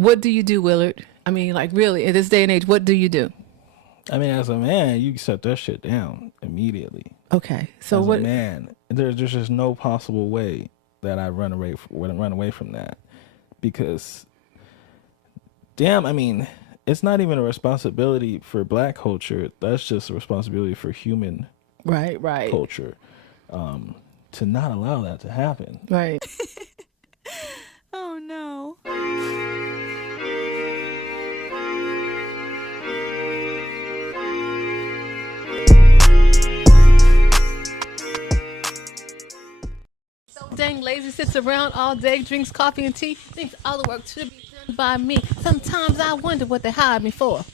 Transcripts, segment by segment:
What do you do, Willard? I mean, like really, in this day and age, what do you do? I mean, as a man, you shut that shit down immediately. Okay, so As a what? man, there's just no possible way that I run away from that because, damn, I mean, it's not even a responsibility for black culture. That's just a responsibility for human Right, right, culture, to not allow that to happen. right. Oh no. So dang lazy, sits around all day, drinks coffee and tea, thinks all the work should be done by me. Sometimes I wonder what they hired me for.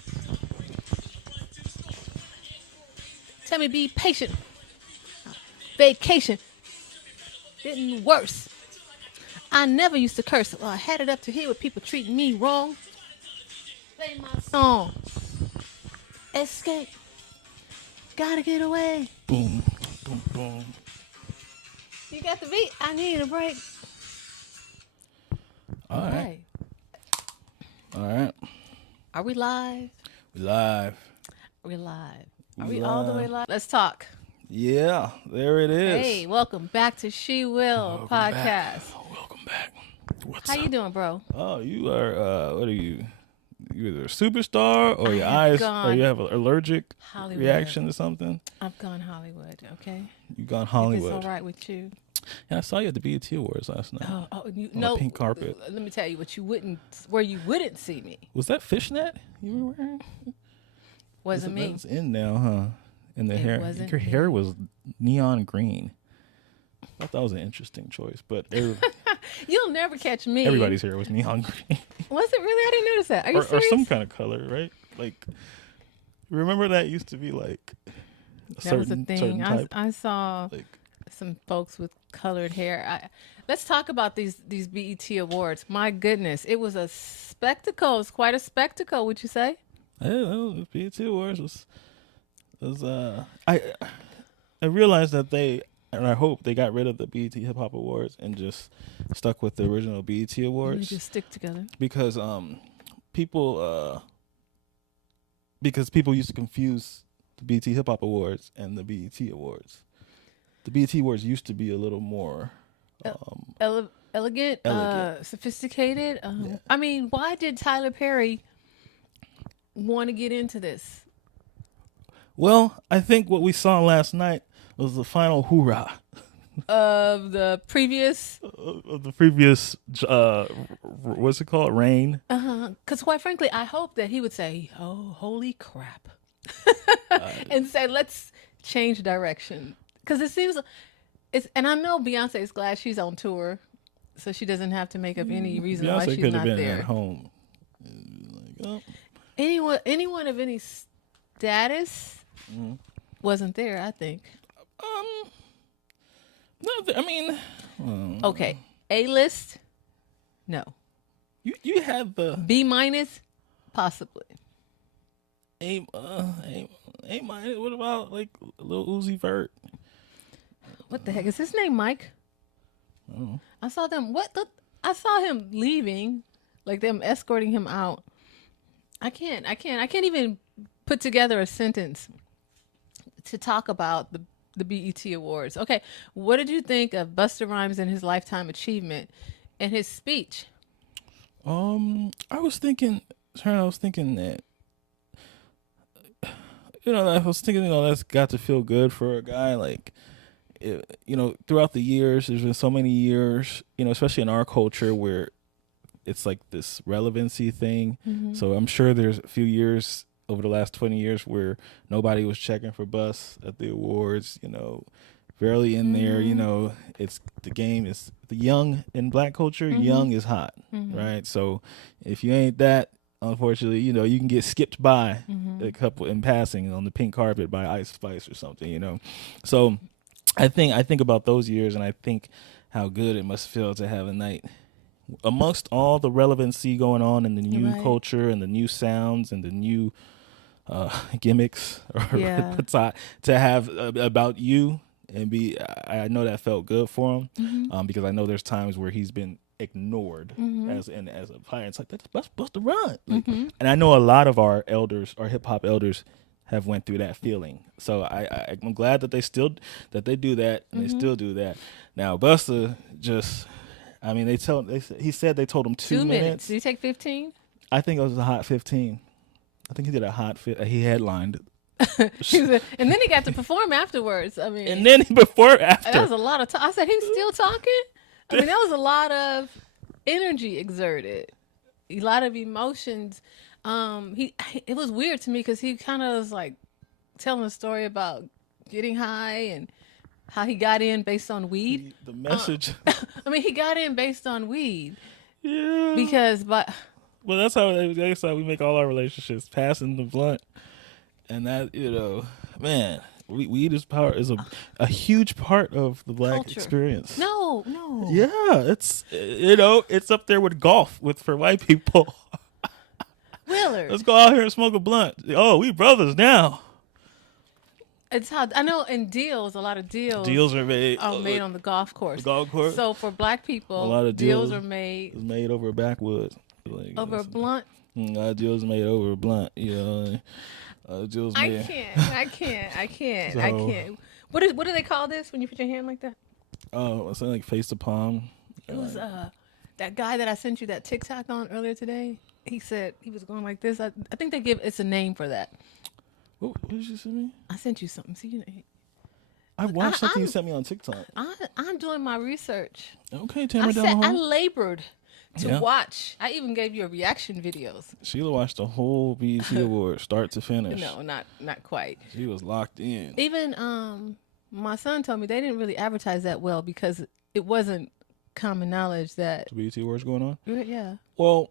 Tell me be patient. Vacation. Getting worse. I never used to curse. Well, I had it up to here with people treating me wrong. Play my song. Escape. Gotta get away. Boom, boom, boom. You got the beat. I need a break. All right, all right. Are we live? We live. Are we live? Are We we all the way live. live? Let's talk. Yeah, there it is. Hey, welcome back to She Will Welcome podcast. back. Welcome back. What's How up? you doing, bro? Oh, you are. What are you? You either a superstar or your have eyes, or gone you have an allergic Hollywood. reaction to something. I've gone Hollywood. Okay, You gone if Hollywood. it's all right with you. Yeah, I saw you at the BET Awards last night. You On know, the pink carpet. Let me tell you where you wouldn't see me. Was that fishnet you were wearing? Wasn't me. That's in now, huh? And the It hair. wasn't Your me. hair was neon green. I thought that was an interesting choice, but You'll never catch me. everybody's hair was neon green. Was it really? I didn't notice that. Are you or serious? some kind of color, right? Like, remember that used to be like a That was a certain thing. type. I saw Like, some folks with colored hair. Let's talk about these BET awards. My goodness, it was a spectacle. It's quite a spectacle. Would you say? I don't know, the BET Awards was I realized that and I hope they got rid of the BET Hip Hop Awards and just stuck with the original BET They Awards just stick together. because people used to confuse the BET Hip Hop Awards and the BET Awards. The BET Awards used to be a little more Elegant, Elegant. sophisticated. Yeah. I mean, why did Tyler Perry want to get into this? well. I think what we saw last night was the final hoorah Of the previous, of the previous what's it called, Rain. because quite frankly, I hope that he would say, "Oh, holy crap," and say, "Let's change direction." Because it seems and I know Beyonce is glad she's on tour, so she doesn't have to make up any reason why Beyonce she's could have not been there. at home. Like, oh. Anyone of any status wasn't there. I think. No, I mean, Okay, A list, no. you had the B minus, possibly. A minus. What about like Lil Uzi Vert? What the heck is his name? Mike. Oh. I saw them. I saw him leaving, like them escorting him out. I can't even put together a sentence to talk about the BET Awards. Okay, what did you think of Busta Rhymes and his lifetime achievement and his speech? I was thinking that that's got to feel good for a guy like. Throughout the years, there's been so many years, especially in our culture where it's like this relevancy thing. So I'm sure there's a few years over the last 20 years where nobody was checking for Bus at the awards, barely in there, it's the game is the young in black culture, young is hot, right? So if you ain't that, unfortunately, you can get skipped by a couple in passing on the pink carpet by Ice Spice or something, So I think about those years, and I think how good it must feel to have a night amongst all the relevancy going on in the new Right. culture and the new sounds and the new gimmicks or Yeah. to have about you and be. I know that felt good for him because I know there's times where he's been ignored Mm-hmm. as a pioneer. It's like that's Busta Rhymes. Like, and I know a lot of our elders, our hip hop elders, have went through that feeling. So I'm glad that they do that and they still do that. Now Busta just, I mean, he said they told him 2 minutes. Did you take 15? I think it was a hot 15. I think he did a hot fit. He headlined. And then he got to perform afterwards. I mean, And then before after. that was a lot of I said, he was still talking? I mean, that was a lot of energy exerted, a lot of emotions. It was weird to me because he kind of was like telling a story about getting high and how he got in based on weed. The message. I mean, he got in based on weed Yeah. because, Well, that's how we make all our relationships, passing the blunt, and that man, weed is a huge part of the black Culture. experience. no. Yeah, it's up there with golf for white people. Willard. Let's go out here and smoke a blunt. Oh, we brothers now. It's how I know in deals, a lot of deals Deals are made. are made on the golf course. the golf course. So for black people, A lot of deals deals are made It's made over a backwoods. Like, over a blunt. A lot of deals made over a blunt. Deals I made. can't. So- What do they call this when you put your hand like that? Oh, something like face to palm. It was that guy that I sent you that TikTok on earlier today. He said he was going like this. I think it's a name for that. What did you send me? I sent you something. See, I watched something you I'm- sent me on TikTok. I'm doing my research. Okay, Tamara down the I hall. labored to Yeah. watch. I even gave you reaction videos. Sheila watched the whole BET Award, start to finish. No, not quite. She was locked in. Even my son told me they didn't really advertise that well because it wasn't common knowledge that The BET Awards going on? yeah. Well,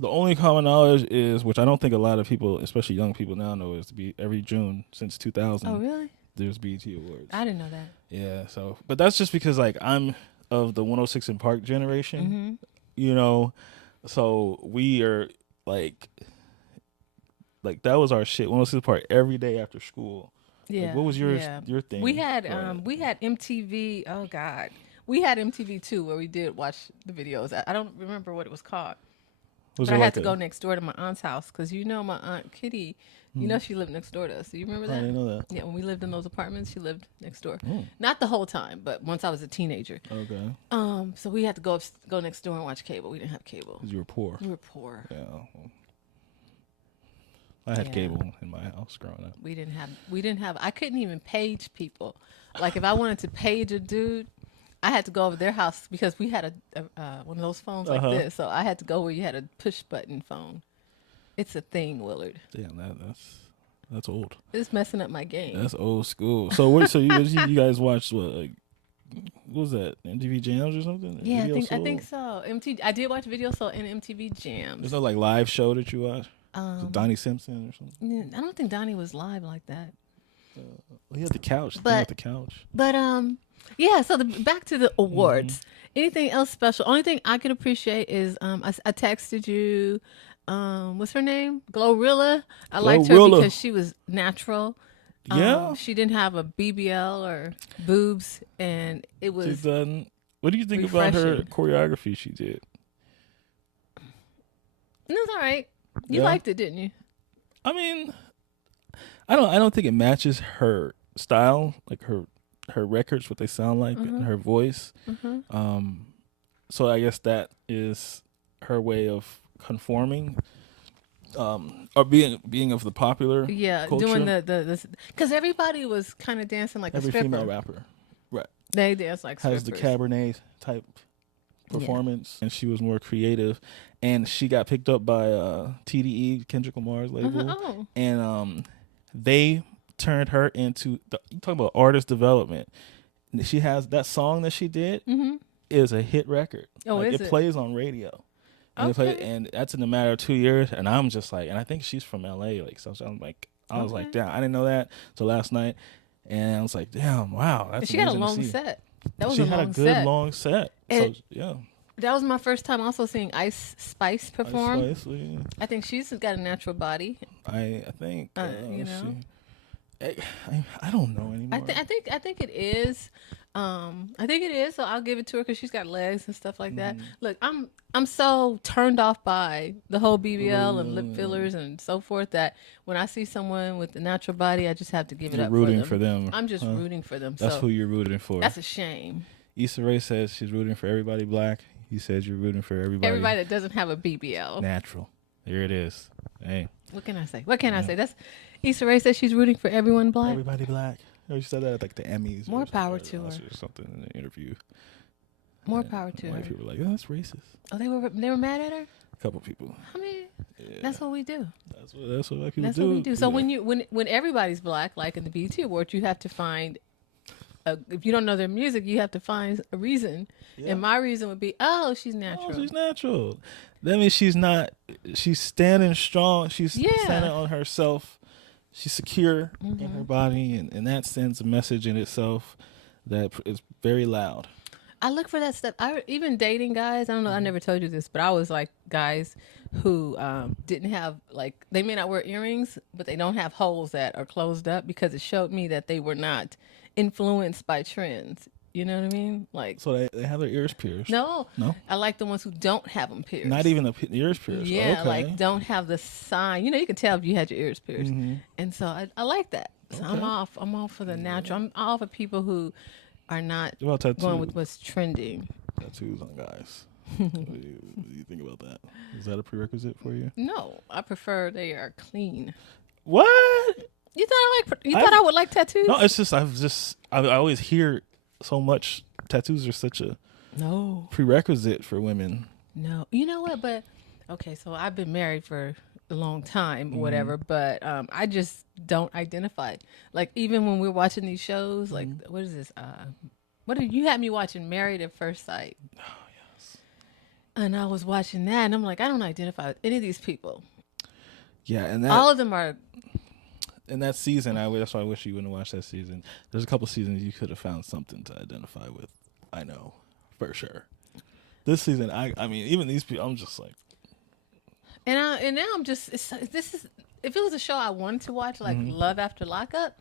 the only common knowledge is, which I don't think a lot of people, especially young people now know, is to be every June since 2000. Oh really? There's BET Awards. I didn't know that. Yeah, so, but that's just because, like, I'm of the 106 in Park generation, so we are, like, that was our shit, 106 in Park, every day after school. Yeah. Like, what was your thing? We had growing up? MTV. Oh God, we had MTV too, where we did watch the videos. I don't remember what it was called, Was but I it had like to go next door to my aunt's house because my aunt Kitty, she lived next door to us. Do you remember I that? didn't know that. Yeah, when we lived in those apartments, she lived next door. Oh, Not the whole time, but once I was a teenager. okay. So we had to go next door and watch cable. We didn't have cable. 'Cause you were poor. We were poor. Yeah. I had Yeah. cable in my house growing up. We didn't have. I couldn't even page people. Like if I wanted to page a dude, I had to go over their house because we had a one of those phones like this. So I had to go where you had a push button phone. It's a thing, Willard. Damn, that's old. It's messing up my game. That's old school. So what? So you guys watched what? Like, what was that? MTV Jams or something? Yeah, Video I think Soul? so. I did watch Video Soul and MTV Jams. There's no like live show that you watched. Donnie Simpson or something. I don't think Donnie was live like that. Well, he had the couch. But- But the couch. But yeah. So back to the awards. Anything else special? Only thing I could appreciate is I texted you. What's her name? Glorilla. I liked her Glorilla. because she was natural. Yeah. She didn't have a BBL or boobs, and it was. She's done. What do you think about her refreshing. choreography she did? It was all right. You Yeah. liked it, didn't you? I mean, I don't think it matches her style, like her records, what they sound like, and her voice. So I guess that is her way of conforming, or being of the popular Yeah, culture. doing the because everybody was kind of dancing like Every a stripper. female rapper, right, They dance like has the strippers. Cabernet type performance, and she was more creative, and she got picked up by TDE, Kendrick Lamar's label, Oh, and they turned her into you talking about artist development. She has that song that she did is a hit record. Oh, Like, is it it? plays on radio. And, they play, Okay. and that's in a matter of 2 years. And I'm just like, and I think she's from LA. Like, so I'm like, I was like, Okay. damn, I didn't know that till last night. And I was like, damn, wow, that's she had a amazing to long see. set. That was She a had long a good set. long set. And- So yeah, That was my first time also seeing Ice Spice perform. Ice Spice, yeah. I think she's got a natural body. I think You know? I don't know anymore. I think it is. I think it is, so I'll give it to her because she's got legs and stuff like that. Mhm. Look, I'm so turned off by the whole BBL and lip fillers and so forth that when I see someone with a natural body, I just have to give it You're up rooting for them. I'm just huh? rooting for them. That's so who you're rooting for. that's a shame. Issa Rae says she's rooting for everybody black. He says you're rooting for everybody Everybody that doesn't have a BBL. natural. There it is. Hey, What can I say? What can I say? That's Issa Rae says she's rooting for everyone black. everybody black. Oh, she said that at like the Emmys. More or power something, to her. or something in the interview. More And power to white her. people were like, oh, that's racist. Oh, they were mad at her. A couple people. I mean, Yeah, that's what we do. that's what black people That's do. what we do. So Yeah. when everybody's black, like in the BET Awards, you have to find. If you don't know their music, you have to find a reason. Yeah. And my reason would be, oh, she's natural. Oh, she's natural. That means she's not. She's standing strong. She's Yeah. standing on herself. She's secure in Mm-hmm. her body, and that sends a message in itself that is very loud. I look for that stuff. Even dating guys. I don't know. I never told you this, but I was like guys who didn't have like they may not wear earrings, but they don't have holes that are closed up because it showed me that they were not influenced by trends. You know what I mean? Like So they have their ears pierced. no, No? I like the ones who don't have them pierced. Not even the ears pierced. Yeah, Okay. like don't have the sign. You know, you can tell if you had your ears pierced, Mhm. and so I like that. So I'm Okay. off. I'm all for the natural. I'm all for people who are not What about tattoos? going with what's trending. Tattoos on guys. what do you think about that? Is that a prerequisite for you? No, I prefer they are clean. What? You thought I would like tattoos? No, it's just I always hear so much tattoos are such a No, prerequisite for women. no. You know what? But okay, so I've been married for a long time, Mm-hmm. whatever. But I just don't identify. Like even when we're watching these shows, like Mm-hmm. what is this? What did you had me watching? Married at First Sight. Oh yes. And I was watching that, and I'm like, I don't identify with any of these people. Yeah, and that All of them are. in that season, that's why I wish you wouldn't watch that season. There's a couple seasons you could have found something to identify with. I know, for sure. This season, I mean, even these people, I'm just like, And now I'm just this is if it was a show I wanted to watch like Mm-hmm. Love After Lockup,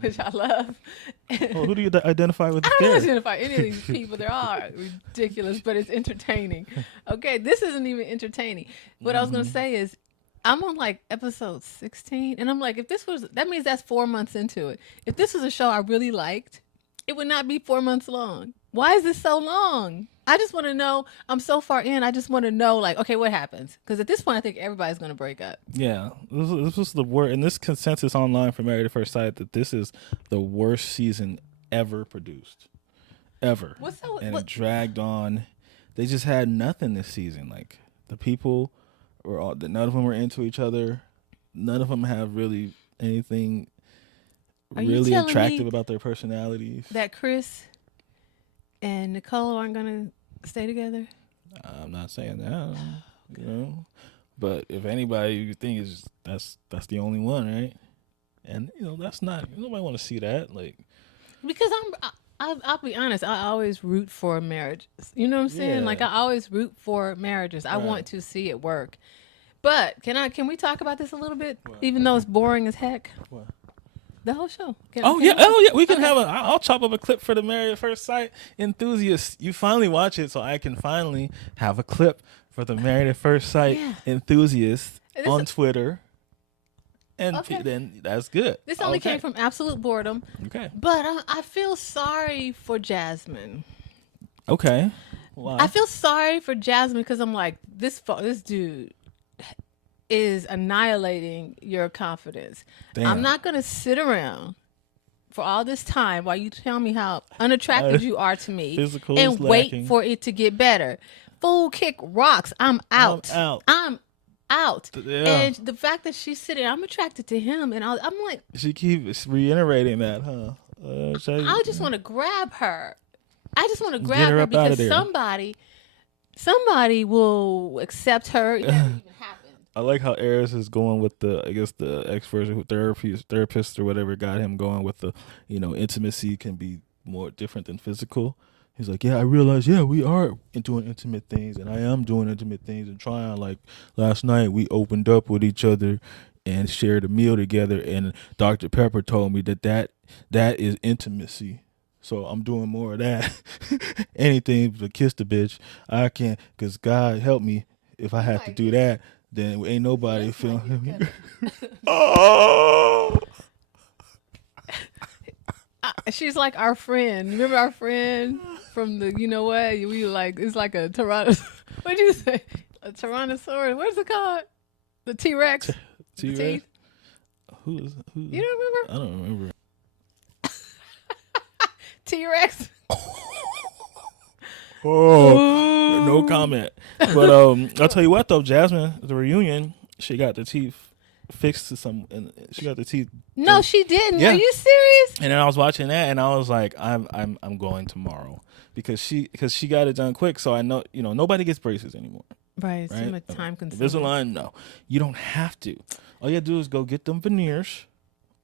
which I love. well, who do you identify with I don't there? identify any of these people. They're all ridiculous, but it's entertaining. Okay, this isn't even entertaining. What I was gonna say is I'm on like episode 16, and I'm like, if this was that means that's 4 months into it. If this was a show I really liked, it would not be 4 months long. Why is this so long? I just want to know. I'm so far in. I just want to know, like, okay, what happens? Because at this point, I think everybody's going to break up. Yeah, this was the worst, and this consensus online for Married at First Sight that this is the worst season ever produced, ever. What's so? And What, it dragged on. They just had nothing this season. Like the people were all, none of them were into each other. None of them have really anything Are you really telling attractive me about their personalities. that Chris and Nicole aren't going to stay together? I'm not saying that, you know, but if anybody you think is that's the only one, right? And you know that's not nobody want to see that. Like, Because I'll be honest. I always root for marriages. You know what I'm saying? Yeah. Like I always root for marriages. I Right. want to see it work. But can we talk about this a little bit? Even though it's boring as heck. What? The whole show. We can have I'll chop up a clip for the Married at First Sight enthusiasts. You finally watch it, so I can finally have a clip for the Married at First Sight Yeah. enthusiasts This- on Twitter. And Okay. then that's good. This only Okay. came from absolute boredom. Okay. But I feel sorry for Jasmine. Okay. Why? I feel sorry for Jasmine because I'm like, this dude is annihilating your confidence. Damn. I'm not going to sit around for all this time while you tell me how unattractive you are to me Physical and is wait lacking. for it to get better. Full kick rocks. I'm out. out. I'm out. Yeah. And the fact that she's sitting, I'm attracted to him. And I'm like, She keeps reiterating that, huh? I just want to grab her. I just want to Get grab her her up outta because there. somebody will accept her. It never even happened. I like how Aris is going with the ex-version who therapist or whatever got him going with the, intimacy can be more different than physical. He's like, yeah, I realize, we are doing intimate things, and I am doing intimate things and trying. Like last night, we opened up with each other and shared a meal together, and Dr. Pepper told me that is intimacy. So I'm doing more of that. Anything but kiss the bitch. I can't, because God help me. If I have to do that, then ain't nobody feeling. Oh! She's like our friend. Remember our friend from the, you know what? We like, it's like a tyrannosaurus. What'd you say? A tyrannosaurus. What's it called? The T-Rex? The T-Rex? teeth? Who? You don't remember? I don't remember. T-Rex? Oh, no comment. But I'll tell you what though, Jasmine, the reunion, she got the teeth fixed to some, and she got the teeth. No, she didn't. Yeah. Are you serious? And then I was watching that, and I was like, I'm going tomorrow because she got it done quick. So I know, nobody gets braces anymore. Right. It's too Right? much time consuming. Invisalign, no, you don't have to. All you have to do is go get them veneers,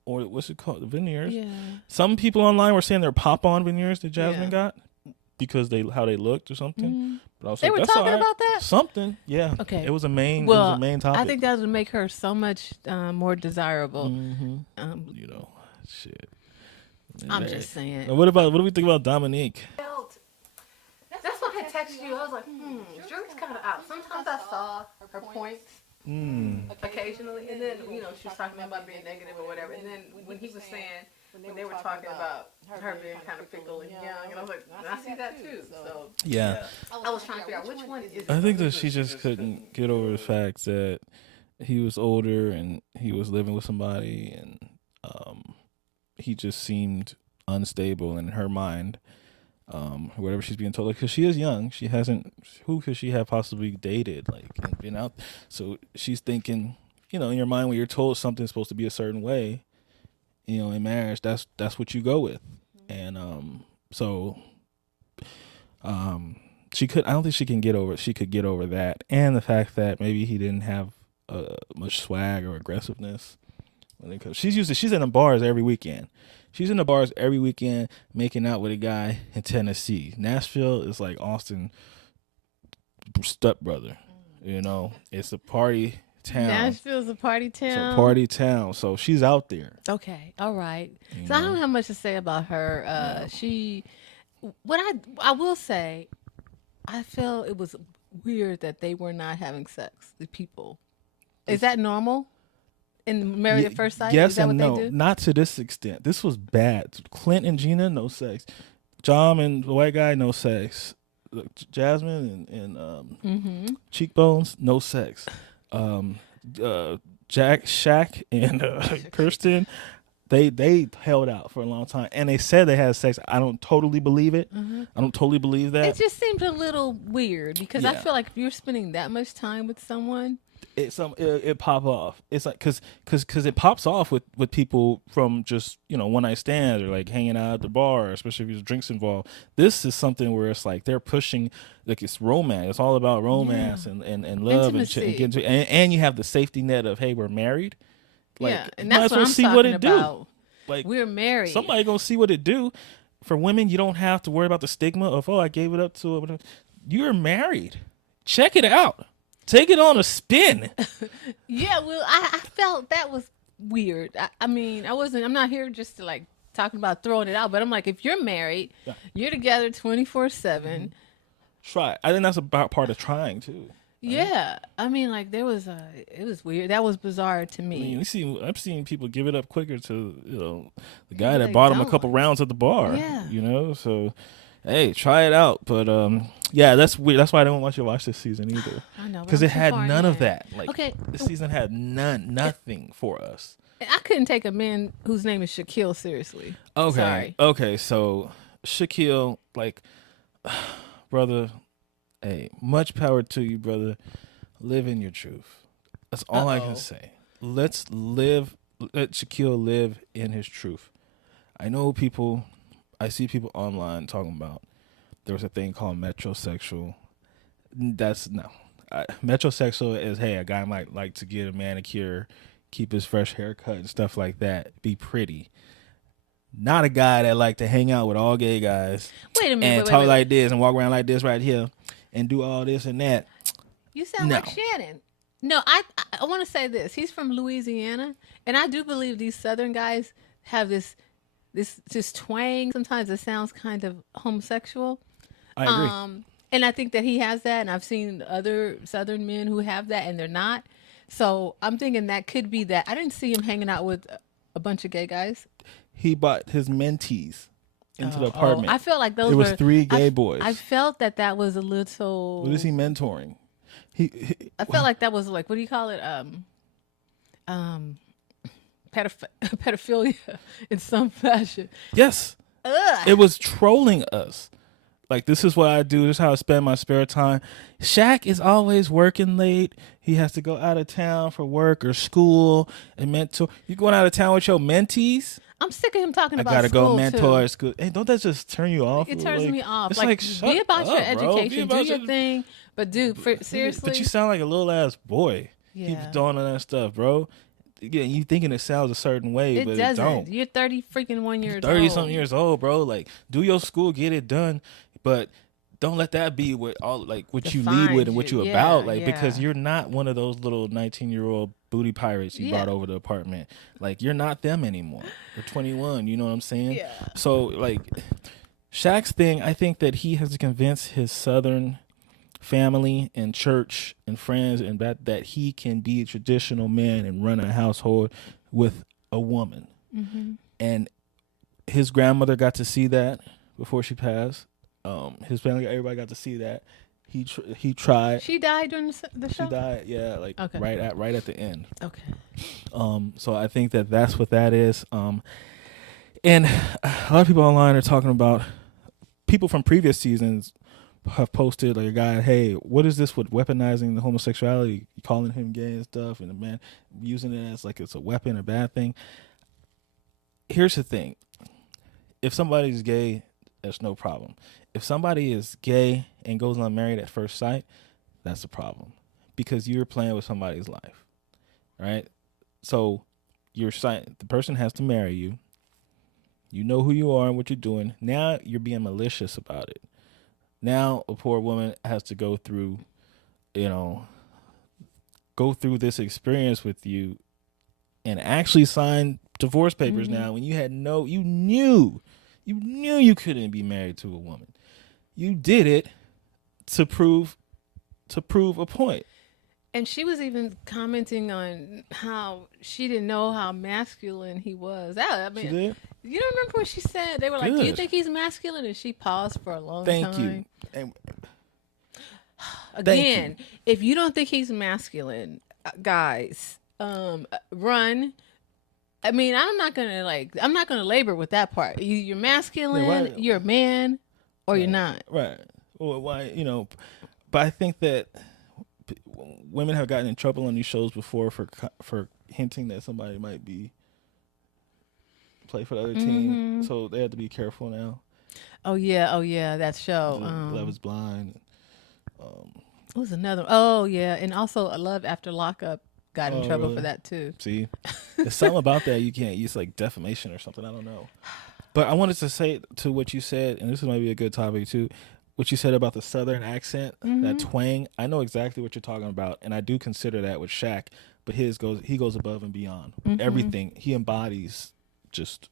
or what's it called, the veneers. Yeah. Some people online were saying they're pop-on veneers that Jasmine Yeah. got because how they looked or something. Mhm. But I was They like, were that's talking all right. about that? Something, yeah. Okay. It was a main. Well, it was a main topic. I think that would make her so much more desirable. Mm-hmm. Shit. I'm Hey. just saying. Now, what do we think about Dominique? That's why I texted you. I was like, Drew's kind of out. Sometimes I saw her points occasionally, and then she was talking about being negative or whatever. And then when he was saying, when they were talking about her being kind of fickle and young, and I was like, I see that too. So Yeah. I was trying to figure out which one is. I think that she just couldn't get over the fact that he was older and he was living with somebody, and he just seemed unstable in her mind. Whatever she's being told, because she is young, she hasn't. Who could she have possibly dated, and been out? So she's thinking, in your mind, when you're told something's supposed to be a certain way, in marriage, that's what you go with, and she could. I don't think she can get over. She could get over that, and the fact that maybe he didn't have much swag or aggressiveness. She's in the bars every weekend. She's in the bars every weekend, making out with a guy in Tennessee. Nashville is like Austin stepbrother. It's a party town. Nashville's a party town. It's a party town. So she's out there. Okay, all right. So I don't have much to say about her. What I will say, I feel it was weird that they were not having sex. The people, is that normal? In Married at First Sight? Yes is that and what no, they do? not to this extent. This was bad. Clint and Gina, no sex. John and the white guy, no sex. Jasmine and Cheekbones, no sex. Shaq and Kirsten, they held out for a long time, and they said they had sex. I don't totally believe it. I don't totally believe that. It just seemed a little weird because I Yeah. feel like if you're spending that much time with someone, It pop off. It's like because it pops off with people from just one night stands or like hanging out at the bar, especially if there's drinks involved. This is something where it's like they're pushing, like it's romance. It's all about romance and love Intimacy. and you have the safety net of, hey, we're married. Like, yeah, and you might that's as what well I'm see talking what it about. do. Like We're married. somebody gonna see what it do. For women, you don't have to worry about the stigma of, I gave it up to it. You're married. Check it out. Take it on a spin. Yeah, well, I felt that was weird. I mean, I'm not here just to like talking about throwing it out, but I'm like, if you're married, you're together 24/7. Try. I think that's about part of trying too. Yeah, I mean, like it was weird. That was bizarre to I me. mean, I've seen people give it up quicker to the guy Yeah, that they bought him a don't. couple rounds at the bar. Yeah. So hey, try it out. But yeah, that's weird. That's why I didn't want you to watch this season either. I know, but Because I'm it too had far none of in. that. Like Okay. this season had nothing for us. I couldn't take a man whose name is Shaquille seriously. Okay. Sorry. Okay, so Shaquille, like, brother, hey, much power to you, brother. Live in your truth. That's all I can say. Let Shaquille live in his truth. I see people online talking about there was a thing called metrosexual. That's no. Metrosexual is, hey, a guy might like to get a manicure, keep his fresh haircut and stuff like that, be pretty. Not a guy that like to hang out with all gay guys Wait a and minute. talk Wait. like this and walk around like this right here and do all this and that. You sound No. like Shannon. No, I want to say this. He's from Louisiana, and I do believe these Southern guys have this this just twang. Sometimes it sounds kind of homosexual. I agree. And I think that he has that, and I've seen other Southern men who have that, and they're not. So I'm thinking that could be that. I didn't see him hanging out with a bunch of gay guys. He bought his mentees into the apartment. I felt like those It was were 3 gay boys. I felt that was a little. What is he mentoring? I felt like that was like, what do you call it? Pedophilia in some fashion. Yes. Ugh. It was trolling us. Like, this is what I do. This is how I spend my spare time. Shaq is always working late. He has to go out of town for work or school and mentor. You going out of town with your mentees? I'm sick of him talking I about gotta school go mentor too. at school. Hey, don't that just turn you off? It turns me off. It's Like, shut be about your up, bro. Be education, do about your thing. But dude, seriously, But you sound like a little ass boy. Yeah. Keep throwing on that stuff, bro. Yeah, you thinking it sounds a certain way, it but doesn't. it don't. You're 30 freaking 1 years 30 old. something years old, bro. Like, do your school, get it done, but don't let that be what all like what you lead with and what you Defines you. about, Yeah, like because yeah. you're not one of those little 19-year-old booty pirates you Yeah. brought over the apartment. Like, you're not them anymore. You're 21. You know what I'm saying? Yeah. So like, Shaq's thing, I think that he has to convince his Southern family and church and friends and that he can be a traditional man and run a household with a woman. Mm-hmm. And his grandmother got to see that before she passed. His family, everybody got to see that. He tried. She died during the show. She died, yeah, like Okay. right at the end. Okay. So I think that's what that is. And a lot of people online are talking about people from previous seasons have posted like a guy, hey, what is this with weaponizing the homosexuality, calling him gay and stuff, and the man using it as like it's a weapon, a bad thing. Here's the thing: if somebody's gay, that's no problem. If somebody is gay and goes unmarried at first sight, that's a problem because you're playing with somebody's life, right? So the person has to marry you. You know who you are and what you're doing. Now you're being malicious about it. Now a poor woman has to go through this experience with you and actually sign divorce papers now when you knew you couldn't be married to a woman. You did it to prove a point. And she was even commenting on how she didn't know how masculine he was. I She mean, did? you don't remember what she said? They were like, "Do you Good. think he's masculine?" And she paused for a long Thank time. you. And Again, if you don't think he's masculine, guys, run. I mean, I'm not gonna labor with that part. You're masculine, Yeah, why- you're a man, or you're not. right. Well, why, but I think that women have gotten in trouble on these shows before for hinting that somebody might be play for the other team, so they have to be careful now. Oh yeah, that show. Love is Blind. What was another? Oh yeah, and also Love After Lockup got in Oh, trouble really? for that too. See, there's something about that you can't use, like defamation or something. I don't know. But I wanted to say to what you said, and this might be a good topic too. What you said about the Southern accent, that twang. I know exactly what you're talking about, and I do consider that with Shaq. But he goes above and beyond everything. He embodies just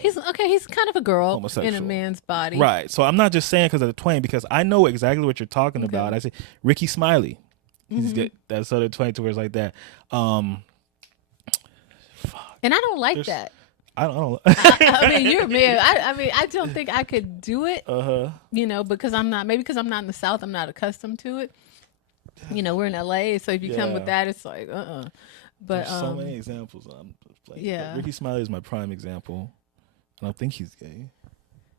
He's kind of a girl in a homosexual. man's body. right. So I'm not just saying because of the twang, because I know exactly what you're talking about. I say Ricky Smiley. He's good. That Southern twang to where it's like that. And I don't like There's- that. I don't know. I mean, you're a man. I mean, I don't think I could do it. Because I'm not. Maybe because I'm not in the South, I'm not accustomed to it. We're in LA, so if you come with Yeah. that, it's like But There's so many examples. yeah. Ricky Smiley is my prime example. I don't think he's gay,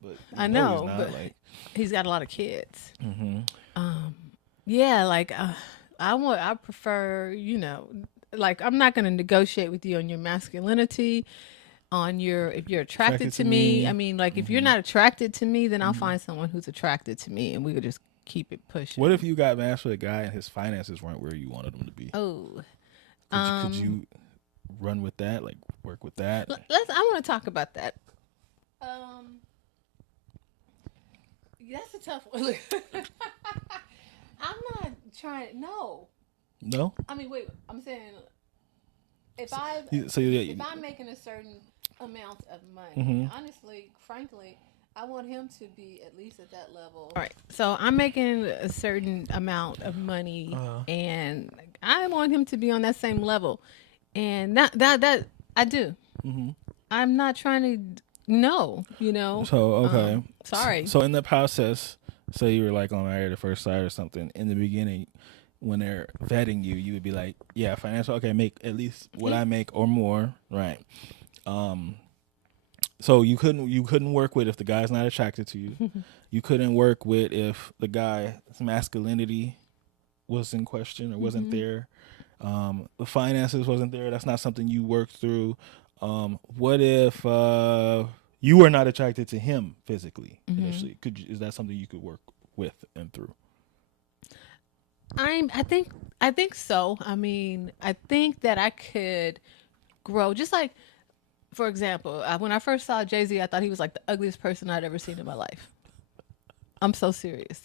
but I he's know, not, but like, he's got a lot of kids. Yeah, like I prefer, like I'm not going to negotiate with you on your masculinity, if you're attracted to me. I mean, like if you're not attracted to me, then I'll find someone who's attracted to me, and we could just keep it pushing. what if you got matched with a guy and his finances weren't where you wanted them to be? Oh, Could you run with that? Like work with that? I want to talk about that. That's a tough one. I'm not trying. No, No. I mean, wait. I'm saying if So yeah, if I'm making a certain amount of money. Mhm. Honestly, frankly, I want him to be at least at that level. All right. So I'm making a certain amount of money, and I want him to be on that same level. And that I do. Mhm. I'm not trying to. No, you know. So okay. Sorry. So in the process, say you were like on Married at First Sight or something in the beginning, when they're vetting you, you would be like, yeah, financial. Okay, make at least what I make or more, right? So you couldn't work with if the guy's not attracted to you. You couldn't work with if the guy's masculinity was in question or wasn't there. The finances wasn't there. That's not something you worked through. What if you were not attracted to him physically initially? Is that something you could work with and through? I think so. I mean, I think that I could grow. Just like, for example, when I first saw Jay-Z, I thought he was like the ugliest person I'd ever seen in my life. I'm so serious.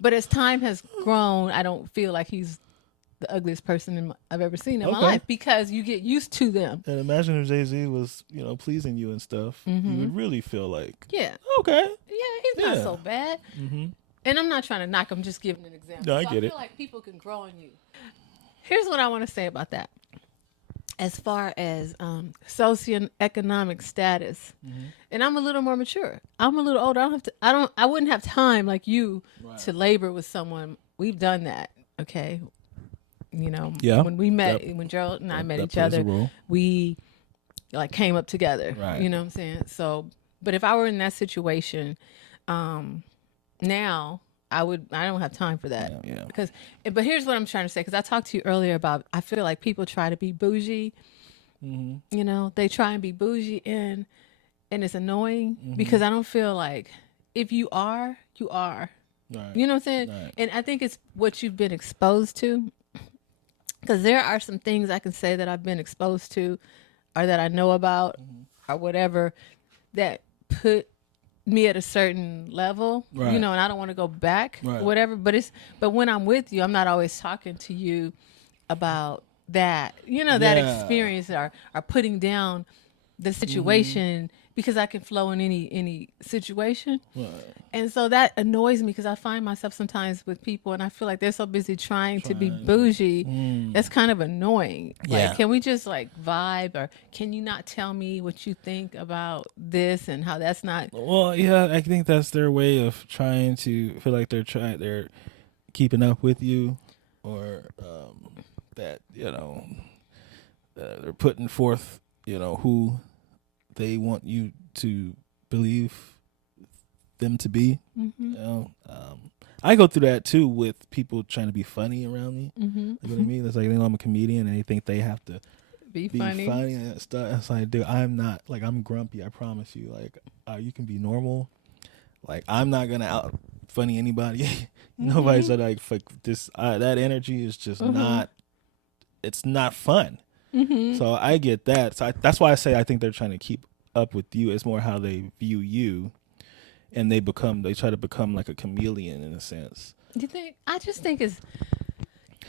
But as time has grown, I don't feel like he's the ugliest person I've ever seen in my life, because you get used to them. And imagine if Jay-Z was, pleasing you and stuff, you would really feel like, Yeah. okay. Yeah, he's not so bad. And I'm not trying to knock him, I'm just giving an example. No, I So get I it. feel like people can grow on you. Here's what I want to say about that. As far as socioeconomic status, and I'm a little more mature. I'm a little older. I wouldn't have time like you to labor with someone. We've done that, okay? You know, Yeah. when we met, when Gerald and I met that each plays a other, role. we like came up together. Right. You know what I'm saying? So, but if I were in that situation, now I don't have time for that. Yeah. But here's what I'm trying to say, because I talked to you earlier about, I feel like people try to be bougie. You know, they try and be bougie, and it's annoying because I don't feel like if you are, you are. Right. You know what I'm saying? Right. And I think it's what you've been exposed to. Because there are some things I can say that I've been exposed to or that I know about or whatever that put me at a certain level, Right. you know, and I don't want to go back, Right. whatever. But when I'm with you, I'm not always talking to you about that, you know, that Yeah. experience or putting down the situation, because I can flow in any situation. Right. And so that annoys me, because I find myself sometimes with people and I feel like they're so busy trying to be bougie. That's kind of annoying. Yeah. Like, can we just like vibe, or can you not tell me what you think about this and how that's not? Well, yeah, I think that's their way of trying to feel like they're keeping up with you, or that they're putting forth who they want you to believe them to be. I go through that too with people trying to be funny around me. You know what I mean? It's like they know I'm a comedian and they think they have to Be be funny. and stuff. It's like, dude, I'm not. Like, I'm grumpy. I promise you. Like, you can be normal. Like, I'm not gonna out funny anybody. Nobody's like this. That energy is just not. It's not fun. So I get that. So that's why I say I think they're trying to keep up with you. It's more how they view you, and they try to become like a chameleon in a sense. You think? I just think it's.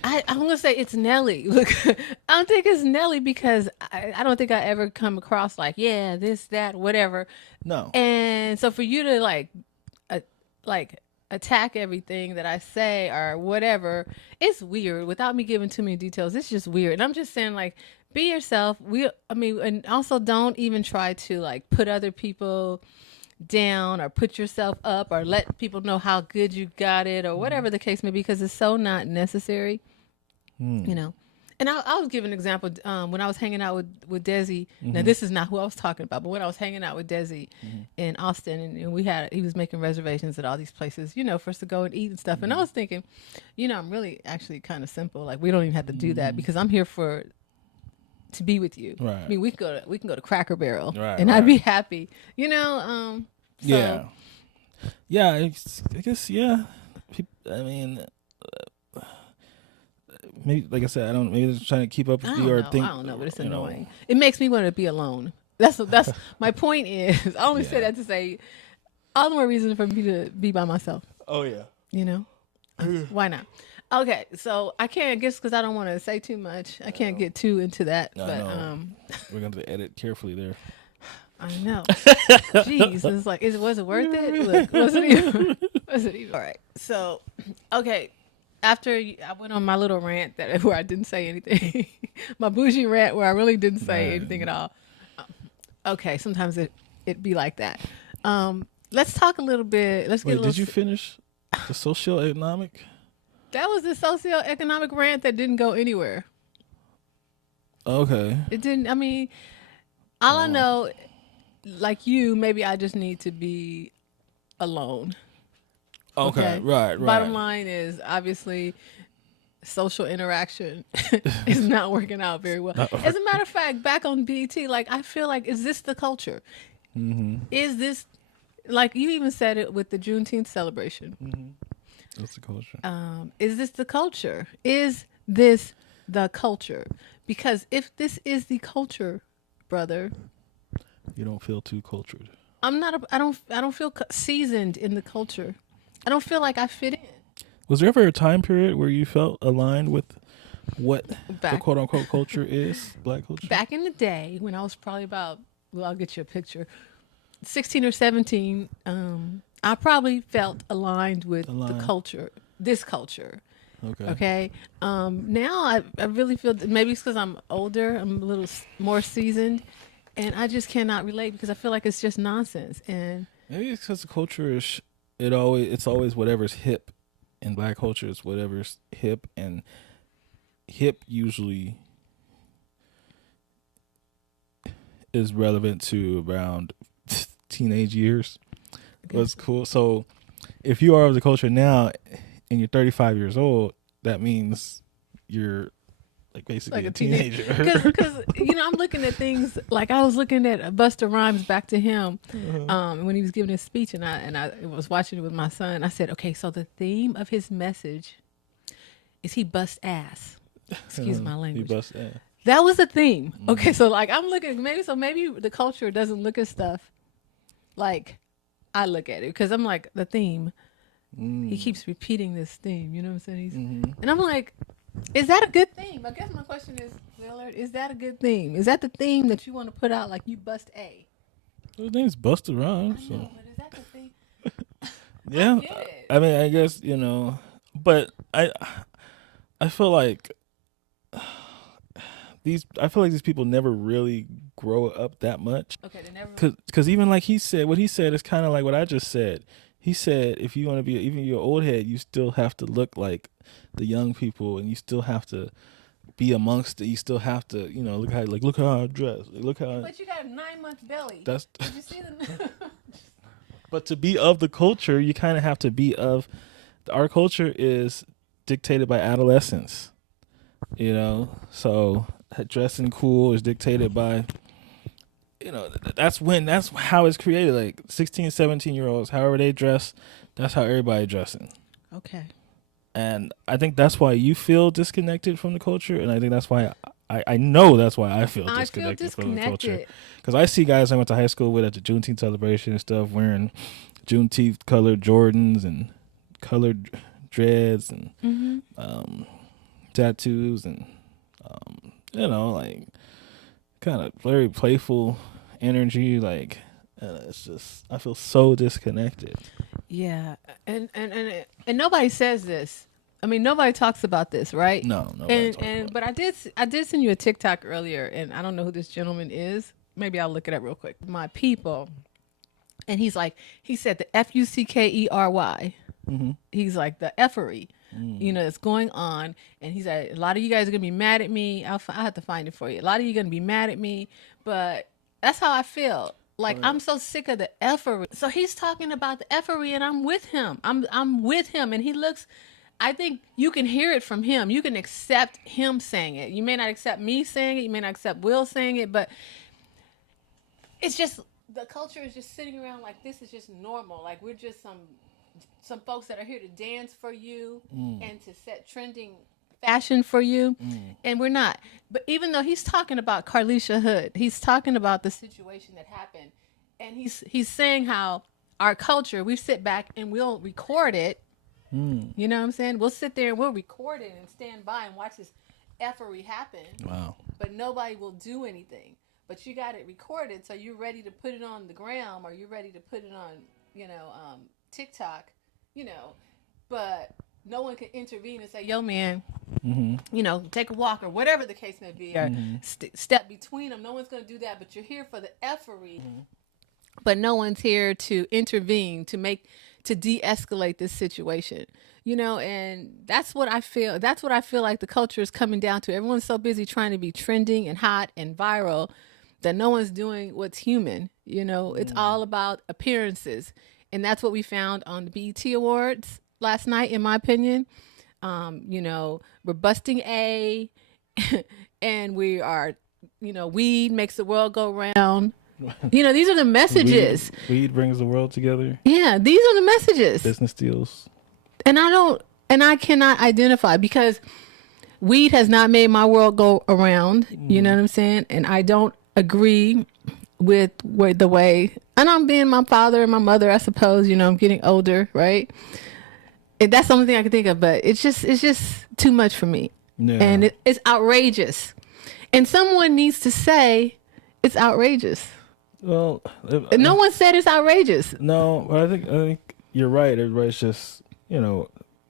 I'm gonna say it's Nelly. Look, I don't think it's Nelly, because I don't think I ever come across like, yeah, this, that, whatever. No. And so for you to like attack everything that I say or whatever, it's weird. Without me giving too many details, it's just weird. And I'm just saying, like, be yourself. And also don't even try to like put other people down or put yourself up or let people know how good you got it or whatever the case may be, because it's so not necessary. You know. And I'll give an example. When I was hanging out with Desi, now this is not who I was talking about, but when I was hanging out with Desi in Austin, and he was making reservations at all these places, you know, for us to go and eat and stuff. And I was thinking, you know, I'm really actually kind of simple. Like, we don't even have to do that, because I'm here to be with you. Right. I mean, we can go to Cracker Barrel, Right, and right. I'd be happy, you know. So, Yeah. I guess. Yeah. I mean. Maybe, like I said, maybe they're trying to keep up with I you don't or know. think. I don't know, but it's you know. annoying. It makes me want to be alone. That's my point is. I only say that to say all the more reason for me to be by myself. Oh yeah. You know, why not? Okay, so I can't guess, because I don't want to say too much. I can't get too into that. No, but no. We're going to edit carefully there. I know. Jeez, it's like, was it worth it? Look, was it even? Was it even? All right. So, okay. After I went on my little rant where I didn't say anything, my bougie rant where I really didn't say anything at all. Okay, sometimes it be like that. Let's talk a little bit. Let's get a Wait, little. did you finish the socioeconomic? That was the socioeconomic rant that didn't go anywhere. Okay. It didn't. I mean, all I know, like you, maybe I just need to be alone. Okay. Right. Bottom line is obviously social interaction is not working out very well. As a matter of fact, back on BET, like I feel like, is this the culture? Mm-hmm. Is this, like you even said it with the Juneteenth celebration? Mm-hmm. That's the culture. Is this the culture? Is this the culture? Because if this is the culture, brother, You don't feel too cultured. I'm not. I don't feel seasoned in the culture. I don't feel like I fit in. Was there ever a time period where you felt aligned with what the Back quote unquote culture is, black culture? back in the day when I was probably about, well, I'll get you a picture, 16 or 17, I probably felt aligned with the culture, this culture. Okay. Okay. Now I really feel that maybe it's because I'm older, I'm a little more seasoned, and I just cannot relate because I feel like it's just nonsense. And Maybe it's because the culture is it's always whatever's hip. In black culture, it's whatever's hip, and hip usually is relevant to around teenage years. That's cool. So if you are of the culture now and you're 35 years old, that means you're like basically like a teenager. Because I'm looking at things like I was looking at Busta Rhymes, Back to Him, when he was giving his speech, and I was watching it with my son. I said, okay, so the theme of his message is he bust ass. Excuse my language. He bust ass. That was the theme. Okay, so like I'm looking, maybe the culture doesn't look at stuff like I look at it, because I'm like, the theme. He keeps repeating this theme. You know what I'm saying? And I'm like, is that a good theme? I guess my question is, Willard, is that a good theme? Is that the theme that you want to put out, like you bust A? His name's Busta Rhymes. I So. know, but is that the theme? Yeah, get it. I mean, I guess but I feel like these people never really grow up that much. Okay, they never. Because even like what he said is kind of like what I just said. He said if you want to be even your old head, you still have to look like the young people, and you still have to be amongst it. You still have to look how I dress, look how. But you got a 9-month belly. That's. Did you see the? But to be of the culture, you kind of have to be of. Our culture is dictated by adolescence, so dressing cool is dictated by, that's how it's created. Like 16, 17-year-olds, however they dress, that's how everybody dressing. Okay. And I think that's why you feel disconnected from the culture, and I think that's why I know that's why I feel disconnected from the culture. Because I see guys I went to high school with at the Juneteenth celebration and stuff wearing Juneteenth colored Jordans and colored dreads and tattoos and like kind of very playful energy. Like it's just I feel so disconnected. Yeah, and nobody says this. I mean, nobody talks about this, right? No. But I did send you a TikTok earlier, and I don't know who this gentleman is. Maybe I'll look it up real quick. My people, and he said the Fuckery. He's like the effery, that's going on, and he said a lot of you guys are gonna be mad at me. I'll have to find it for you. A lot of you are gonna be mad at me, but that's how I feel. Like I'm so sick of the effery. So he's talking about the effery, and I'm with him. I'm with him, and he looks. I think you can hear it from him. You can accept him saying it. You may not accept me saying it. You may not accept Will saying it, but it's just the culture is just sitting around like this is just normal. Like we're just some folks that are here to dance for you and to set trending fashion for you, and we're not. But even though he's talking about Carlisha Hood, he's talking about the situation that happened, and he's saying how our culture, we sit back and we'll record it. You know what I'm saying? We'll sit there and we'll record it and stand by and watch this effery happen. Wow. But nobody will do anything. but you got it recorded, so you're ready to put it on the gram, or you're ready to put it on, TikTok, you know, but no one can intervene and say, yo, man, take a walk or whatever the case may be, or step between them. No one's going to do that, but you're here for the effery. But no one's here to intervene, to de-escalate this situation, and that's what I feel. That's what I feel like the culture is coming down to. Everyone's so busy trying to be trending and hot and viral that no one's doing what's human. It's all about appearances. And that's what we found on the BET Awards last night, in my opinion. We're busting A, and we are, weed makes the world go round. These are the messages. Weed brings the world together. Yeah, these are the messages. Business deals. And I cannot identify, because weed has not made my world go around. You know what I'm saying? And I don't agree with the way, and I'm being my father and my mother, I suppose, I'm getting older, right? And that's the only thing I can think of, but it's just too much for me. Yeah. And it's outrageous. And someone needs to say it's outrageous. Well, no one said it's outrageous. No, but I think you're right. Everybody's just, in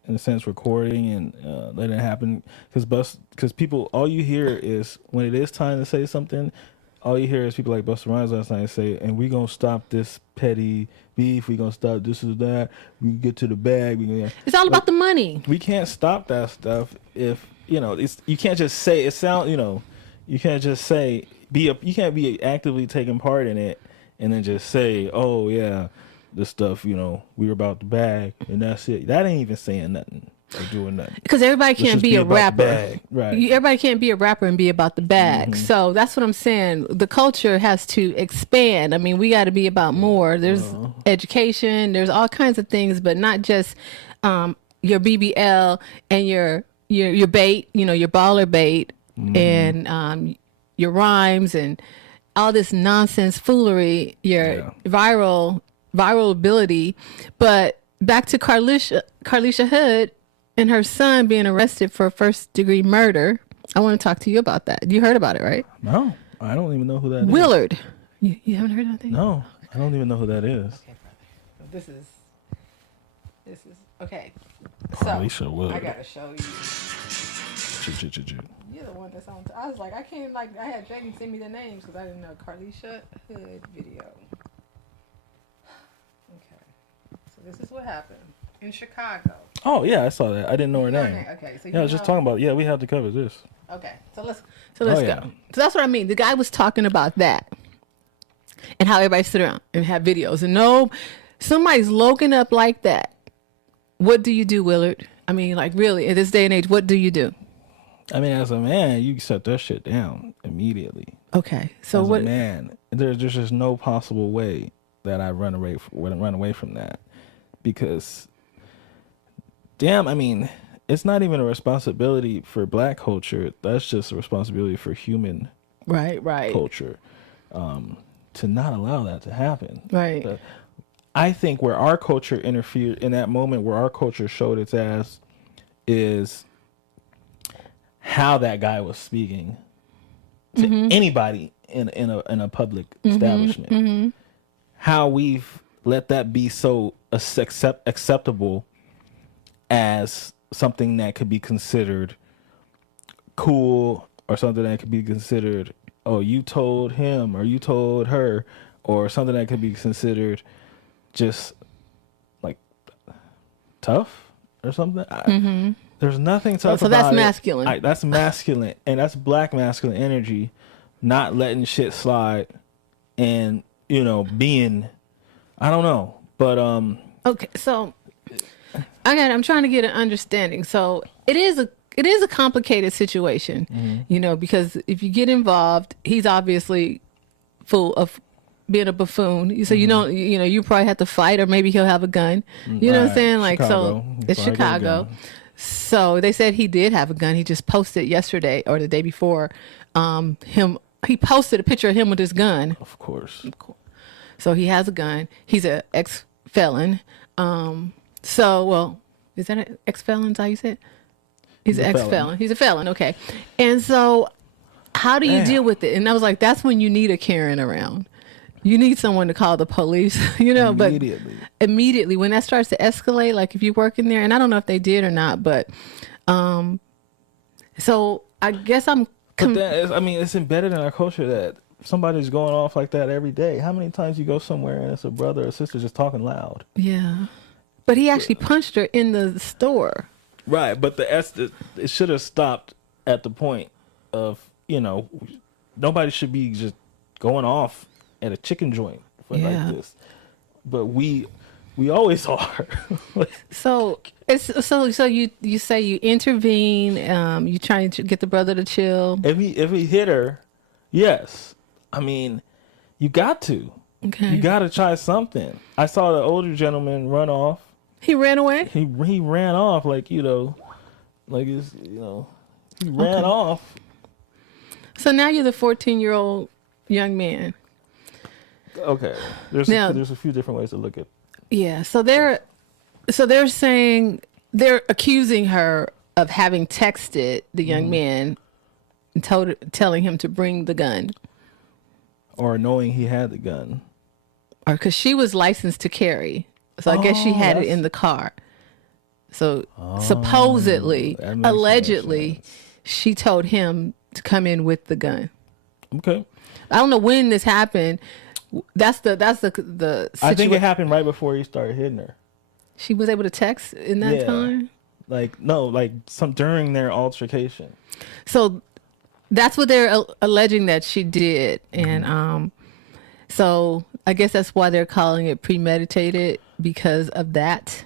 a sense, recording and letting it happen. Because people, all you hear is, when it is time to say something, all you hear is people like Busta Rhymes last night say, and we gonna stop this petty beef. We gonna stop this or that. We get to the bag. It's all about the money. We can't stop that stuff if you can't just say it. You can't just say you can't be actively taking part in it and then just say, oh yeah, this stuff. We were about the bag and that's it. That ain't even saying nothing. Doing nothing. Because everybody can't be a rapper. Right. Everybody can't be a rapper and be about the bag. So that's what I'm saying. The culture has to expand. I mean, we got to be about more. There's education. There's all kinds of things, but not just your BBL and your bait. Your baller bait and your rhymes and all this nonsense foolery. Your viral ability. But back to Carlisha Hood and her son being arrested for first-degree murder. I want to talk to you about that. You heard about it, right? No, I don't even know who that is. Willard. You haven't heard anything? No, I don't even know who that is. Okay, brother. This is okay. Carlisha Wood. I gotta show you. You're the one that's on. I was like, I can't. I had Jaden send me the names because I didn't know Carlisha Hood video. Okay, so this is what happened in Chicago. Oh yeah, I saw that. I didn't know her name. Okay, so I was just talking about. Yeah, we have to cover this. Okay, so let's go. So that's what I mean. The guy was talking about that and how everybody sit around and have videos. And somebody's loking up like that. What do you do, Willard? I mean, like, really, in this day and age, what do you do? I mean, as a man, you shut that shit down immediately. Okay, so as what? A man, there's just no possible way that I run away from that, because. Damn, I mean, it's not even a responsibility for black culture. That's just a responsibility for human culture, to not allow that to happen. Right. I think where our culture interfered in that moment, where our culture showed its ass, is how that guy was speaking to anybody in a public establishment. How we've let that be so acceptable as something that could be considered cool, or something that could be considered, oh, you told him or you told her, or something that could be considered just like tough or something. There's nothing tough about it. So that's masculine. That's masculine, and that's black masculine energy, not letting shit slide and, being, I don't know. But okay, so I'm trying to get an understanding. So it is a complicated situation, because if you get involved, he's obviously full of being a buffoon. So you probably have to fight, or maybe he'll have a gun. You know what I'm saying? Like, Chicago. so it's Chicago. So they said he did have a gun. He just posted yesterday or the day before, he posted a picture of him with his gun. Of course. So he has a gun. He's an ex-felon. Is that an ex-felon? Is that how you said? He's an ex-felon. He's a felon. Okay. And so how do you Damn. deal with it? And I was like, that's when you need a Karen around. You need someone to call the police, but immediately when that starts to escalate, like if you work in there, and I don't know if they did or not, but so I guess But it's embedded in our culture that somebody's going off like that every day. How many times you go somewhere and it's a brother or sister just talking loud? yeah. But he actually punched her in the store. Right, but it should have stopped at the point of, nobody should be just going off at a chicken joint for Yeah. like this. But we always are. So it's so you say you intervene, you trying to get the brother to chill. If he hit her, yes. I mean, you got to. Okay. You got to try something. I saw the older gentleman run off. He ran away? He ran off like he ran off. So now you're the 14-year-old young man. Okay. There's a few different ways to look at. Yeah. So they're saying they're accusing her of having texted the young man and telling him to bring the gun, Or knowing he had the gun. or because she was licensed to carry. So I guess she had it in the car. So supposedly, that makes allegedly, she told him to come in with the gun. Okay. I don't know when this happened. That's the situation. I think it happened right before he started hitting her. She was able to text in that Yeah. time. Some during their altercation. So that's what they're alleging that she did, and so I guess that's why they're calling it premeditated, because of that.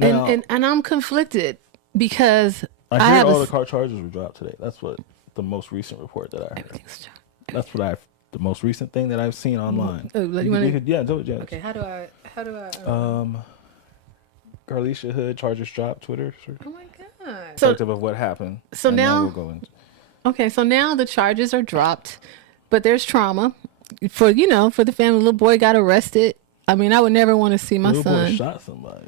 Now, And I'm conflicted because I have hear all the car charges were dropped today. That's what the most recent report that I heard. everything's That's the most recent thing that I've seen online. Oh, you wanna- Do it, Janice. okay. How do I? Carlisha Hood charges dropped. Twitter. Oh my god! Perspective of what happened. So and then now- we'll go into. Okay, so now the charges are dropped, but there's trauma for the family. Little boy got arrested. I mean, I would never want to see my Little son. boy shot somebody.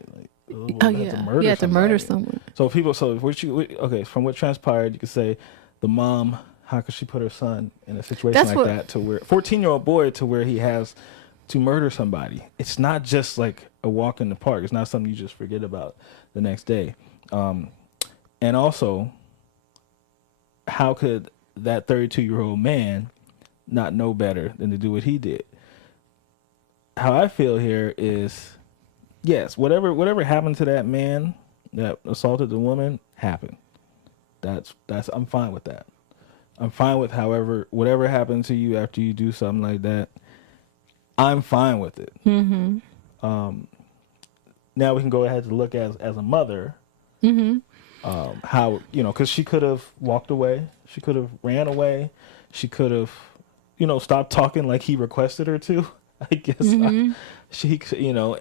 The little Oh boy yeah, he had to murder someone. So from what transpired, you could say the mom, how could she put her son in a situation That's like what- that to where 14-year-old boy to where he has to murder somebody? It's not just like a walk in the park. It's not something you just forget about the next day. And also, how could that 32-year-old man not know better than to do what he did? How I feel here is, yes, whatever happened to that man that assaulted the woman happened. That's I'm fine with that. I'm fine with whatever happened to you after you do something like that. I'm fine with it. Mm-hmm. Now we can go ahead to look as a mother. Mm-hmm. How because she could have walked away, she could have ran away, she could have stopped talking like he requested her to. I guess she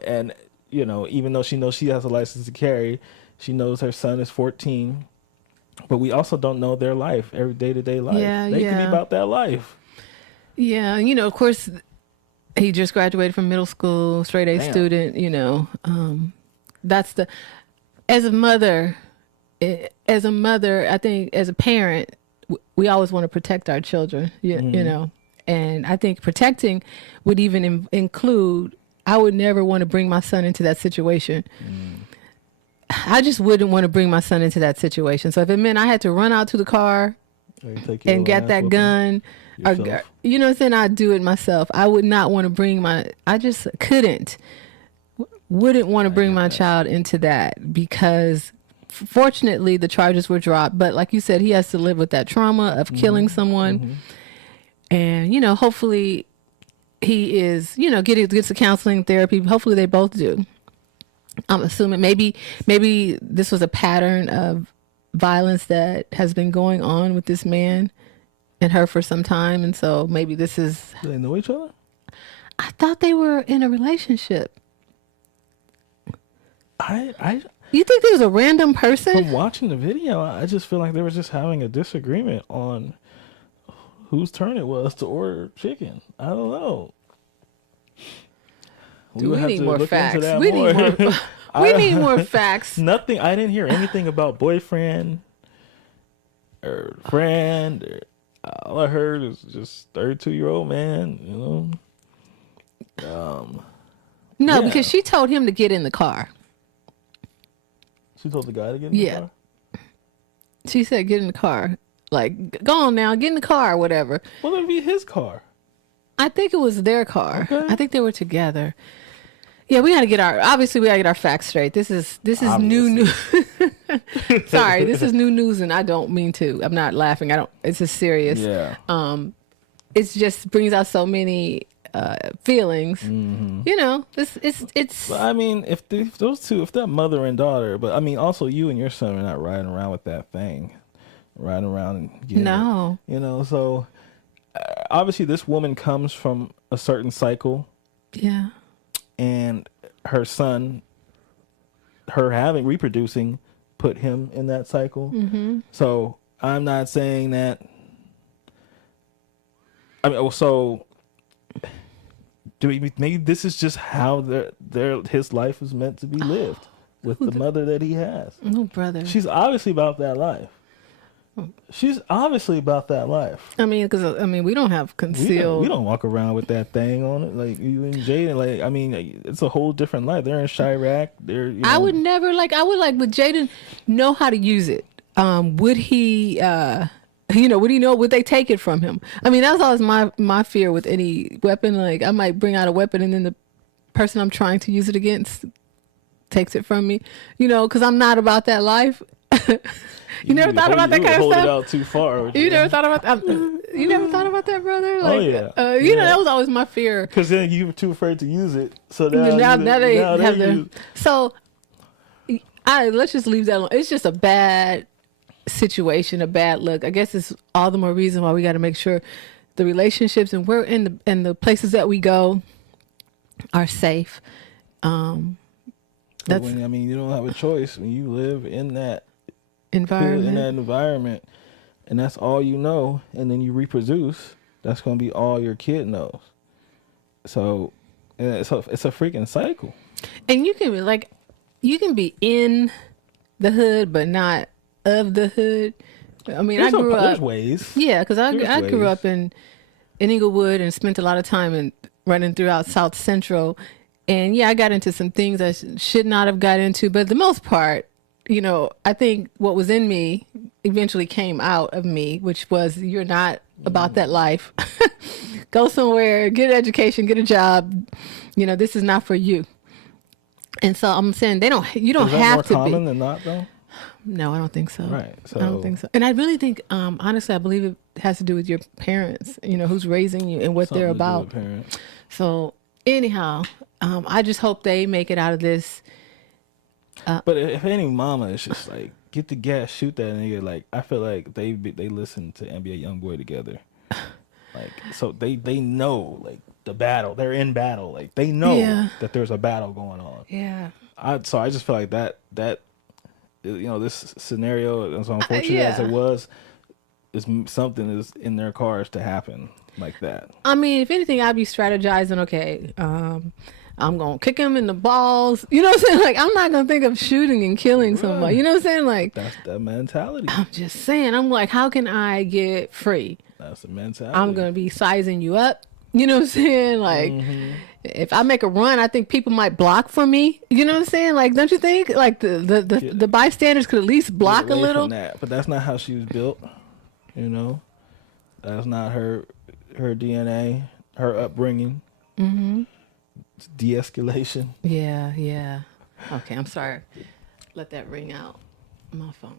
and even though she knows she has a license to carry, she knows her son is 14. But we also don't know their life, every day-to-day life. Yeah, they could be yeah. about that life. Yeah, of course, he just graduated from middle school, straight A Damn. student. That's as a mother, I think as a parent, we always want to protect our children. And I think protecting would even include, I would never want to bring my son into that situation. I just wouldn't want to bring my son into that situation. So if it meant I had to run out to the car and get that gun, or, yourself. what I'm saying, I'd do it myself. I would not want to bring I just wouldn't want to bring my child into that, because fortunately the charges were dropped. But like you said, he has to live with that trauma of killing someone. And, hopefully he is, gets the counseling therapy. Hopefully they both do. I'm assuming maybe this was a pattern of violence that has been going on with this man and her for some time. And so maybe this is, Do they know each other? I thought they were in a relationship. You think there was a random person? From watching the video, I just feel like they were just having a disagreement on whose turn it was to order chicken. I don't know. Do would we have need to more look into facts? that We need more. We need more facts. Nothing. I didn't hear anything about boyfriend or friend. all I heard is just 32-year-old man. You know, No, Yeah. because she told him to get in the car. she told the guy to get in the Yeah. car. She said, "Get in the car." Like, go on now, get in the car, or whatever. Well, it'd be his car. I think it was their car. Okay. I think they were together. Yeah, we gotta get our facts straight. This is new news. Sorry, this is new news, and I don't mean to. I'm not laughing. I don't. It's just serious. Yeah. It just brings out so many feelings. You know, it's. But I mean, if those two, if that mother and daughter, but I mean, also you and your son are not riding around with that thing, riding around and getting No. it, you know. So obviously, this woman comes from a certain cycle, Yeah. and her son, her having reproducing, put him in that cycle. Mm-hmm. So I'm not saying that. I mean, so maybe this is just how his life is meant to be lived with the mother that he has. Oh, brother. She's obviously about that life. She's obviously about that life. I mean, because we don't have concealed. We don't walk around with that thing on it like you and Jaden. Like, I mean, it's a whole different life. They're in Chirac. They're. You know, I would never would Jaden know how to use it? Would he? Would he know? Would they take it from him? I mean, that's always my fear with any weapon. Like, I might bring out a weapon and then the person I'm trying to use it against takes it from me. You know, because I'm not about that life. You never thought about that kind of hold stuff? it out too far. You never thought about that? You never thought about that, brother? Oh, Like, yeah. You know, that was always my fear. Because then you were too afraid to use it. So Now they now have they the. use- So, let's just leave that alone. It's just a bad situation, a bad look. I guess it's all the more reason why we got to make sure the relationships and we're in the places that we go are safe. But That's when, I mean, you don't have a choice when you live in that environment. in that environment, and that's all you know, and then you reproduce. That's gonna be all your kid knows. So, it's a freaking cycle. And you can be in the hood, but not of the hood. I mean, There's I grew there's up. ways. Yeah, because There's I grew ways. up in Inglewood and spent a lot of time in running throughout South Central. And yeah, I got into some things I should not have got into, but the most part, you know, I think what was in me eventually came out of me, which was you're not about that life. Go somewhere, get an education, get a job. You know, this is not for you. And so I'm saying you don't Is that have more to common be. than not though? No, I don't think so. Right. So I don't think so. And I really think, honestly, I believe it has to do with your parents, you know, who's raising you and what something they're to do about. with parents. So anyhow, I just hope they make it out of this. But if any mama is just like, get the gas, shoot that nigga. Like, I feel like they listen to NBA YoungBoy together. Like, so they know like the battle. They're in battle. Like they know Yeah. that there's a battle going on. Yeah. So I just feel like that you know, this scenario, as unfortunate as yeah. it was, is something is in their cars to happen like that. I mean, if anything, I'd be strategizing, okay, I'm going to kick him in the balls. You know what I'm saying? Like, I'm not going to think of shooting and killing somebody. You know what I'm saying? Like, That's that mentality. I'm just saying, I'm like, how can I get free? That's the mentality. I'm going to be sizing you up. You know what I'm saying? Like, if I make a run, I think people might block for me. You know what I'm saying? Like, don't you think? Like, the bystanders could at least block Get a away little. from that. But that's not how she was built. You know, that's not her DNA, her upbringing. Mm-hmm. It's de-escalation. Yeah, yeah. Okay, I'm sorry. Let that ring out. My phone.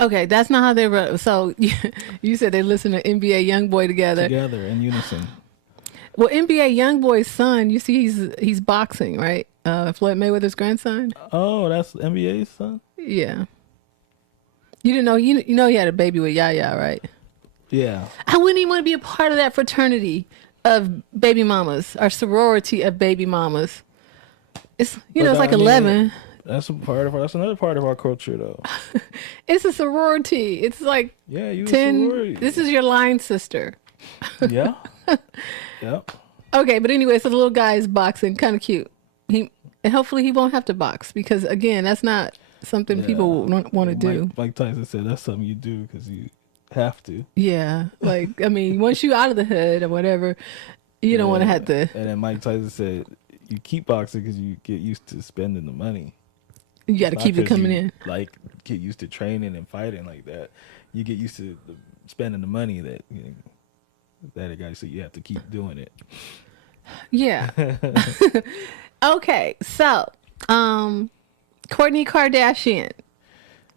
Okay, that's not how they wrote. So you said they listen to NBA YoungBoy together. Together in unison. Well, NBA YoungBoy's son, you see, he's boxing, right? Floyd Mayweather's grandson. Oh, that's NBA's son? Yeah. You didn't know? You know he had a baby with Yaya, right? Yeah. I wouldn't even want to be a part of that fraternity of baby mamas, or sorority of baby mamas. It's But it's like I mean, 11. That's that's another part of our culture though. It's a sorority. It's like Yeah, you 10. a sorority. This is your line sister. Yeah. Yep. Okay, but anyway, so the little guy is boxing, kind of cute. And hopefully he won't have to box because again, that's not something people want to do. Mike Tyson said that's something you do because have to. Yeah, like I mean, once you out of the hood or whatever, you don't want to Yeah. have to. And then Mike Tyson said, "You keep boxing because you get used to spending the money. You got to Not keep it 'cause coming you, in. Like get used to training and fighting like that. You get used to spending the money that that it got. So you have to keep doing it. Yeah. Okay, so Kourtney Kardashian.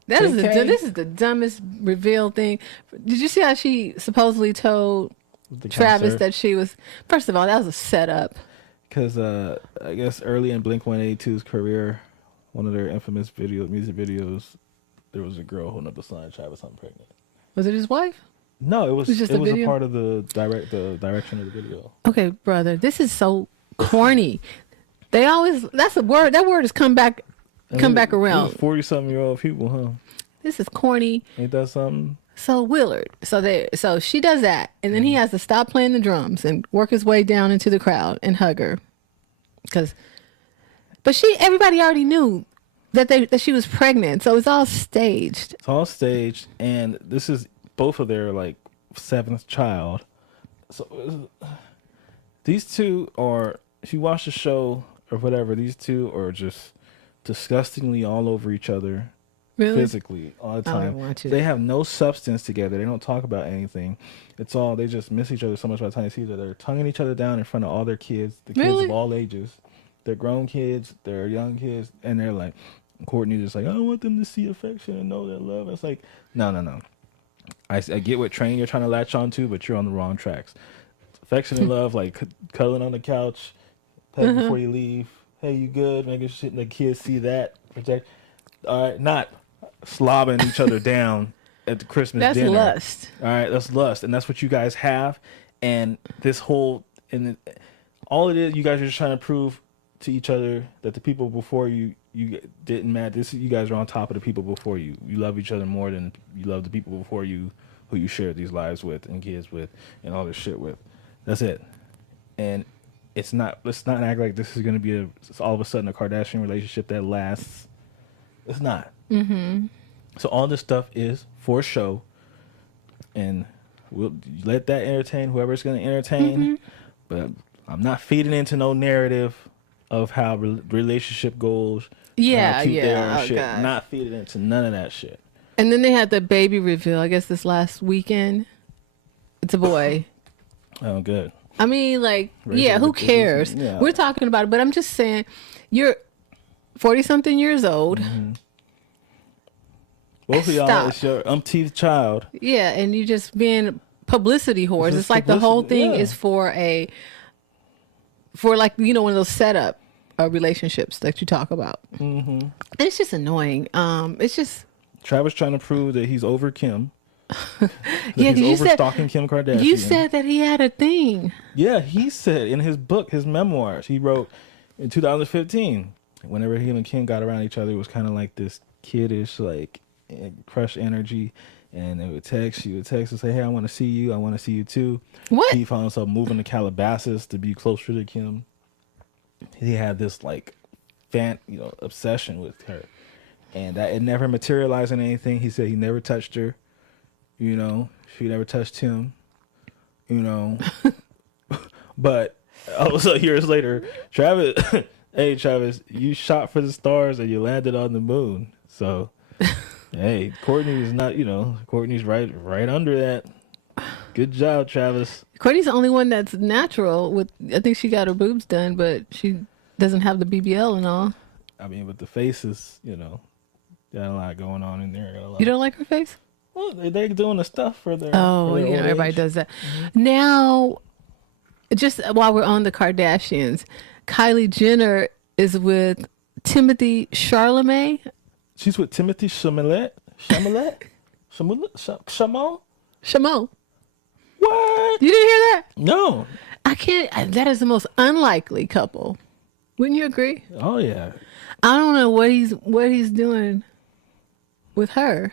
Okay. This is the dumbest reveal thing. Did you see how she supposedly told The Travis concert. that she was? First of all, that was a setup. Because I guess early in Blink 182's career, one of their infamous music videos, there was a girl holding up the sign, Travis, I'm pregnant. Was it his wife? No, it was It's just it a was a video? part of the direction of the video. Okay, brother, this is so corny. They always that's a word. That word has come back around. 40-something-year-old people, huh? This is corny. Ain't that something? So Willard. So she does that, and then he has to stop playing the drums and work his way down into the crowd and hug her. But everybody already knew that she was pregnant, so it's all staged. It's all staged, and this is both of their like seventh child. So these two are. If you watch the show or whatever, these two are just disgustingly all over each other. Really? Physically all the I don't time. want you They to- have no substance together. They don't talk about anything. It's all they just miss each other so much by the time they see each other. They're tonguing each other down in front of all their kids, the kids Really? of all ages. They're grown kids, they're young kids, and they're like, Kourtney just like, I want them to see affection and know that love. It's like, no. I get what train you're trying to latch on to, but you're on the wrong tracks. Affection and love, like cuddling on the couch, pet before you leave. Hey, you good? Making sure the kids see that. Protect. All right, not slobbing each other down at the Christmas That's dinner. lust. All right, that's lust, and that's what you guys have. And this whole all it is, you guys are just trying to prove to each other that the people before you didn't matter. You guys are on top of the people before you. You love each other more than you love the people before you, who you shared these lives with and kids with and all this shit with. That's it. And it's not. Let's not act like this is going to be all of a sudden a Kardashian relationship that lasts. It's not. Mm-hmm. So all this stuff is for show, and we'll let that entertain whoever's going to entertain. Mm-hmm. But I'm not feeding into no narrative of how relationship goes. Yeah, how cute they yeah. are and Oh, shit. God. Not feeding into none of that shit. And then they had the baby reveal. I guess this last weekend. It's a boy. Oh, good. I mean, like, Raise yeah, it who with this, cares? yeah. We're talking about it, but I'm just saying, you're 40-something years old. Mm-hmm. Both of y'all, Stop. it's your umpteenth child. Yeah, and you just being publicity whores. It's It's like the whole publicity, thing yeah. is for like, one of those setup relationships that you talk about. Mm-hmm. And it's just annoying. It's just, Travis trying to prove that he's over Kim. yeah, 'cause he's you over said, stalking Kim Kardashian. you said that he had a thing. Yeah, he said in his book, his memoirs, he wrote in 2015, whenever he and Kim got around each other, it was kind of like this kiddish, like crush energy. And they would text, she would text and say, hey, I want to see you. I want to see you too. What? He found himself moving to Calabasas to be closer to Kim. He had this like obsession with her. And that it never materialized in anything. He said he never touched her. She never touched him. But also years later, Travis, hey Travis, you shot for the stars and you landed on the moon. So, hey, Kourtney is not. Kourtney's right under that. Good job, Travis. Kourtney's the only one that's natural. I think she got her boobs done, but she doesn't have the BBL and all. I mean, with the faces, got a lot going on in there. Got a lot. You don't like her face? Well, they're doing the stuff for their. Oh, for their old everybody age. does that. Now, just while we're on the Kardashians, Kylie Jenner is with Timothy Chalamet. She's with Timothy Chalamet. Chamon. Shamo. What? You didn't hear that? No. I can't. That is the most unlikely couple. Wouldn't you agree? Oh yeah. I don't know what he's doing with her.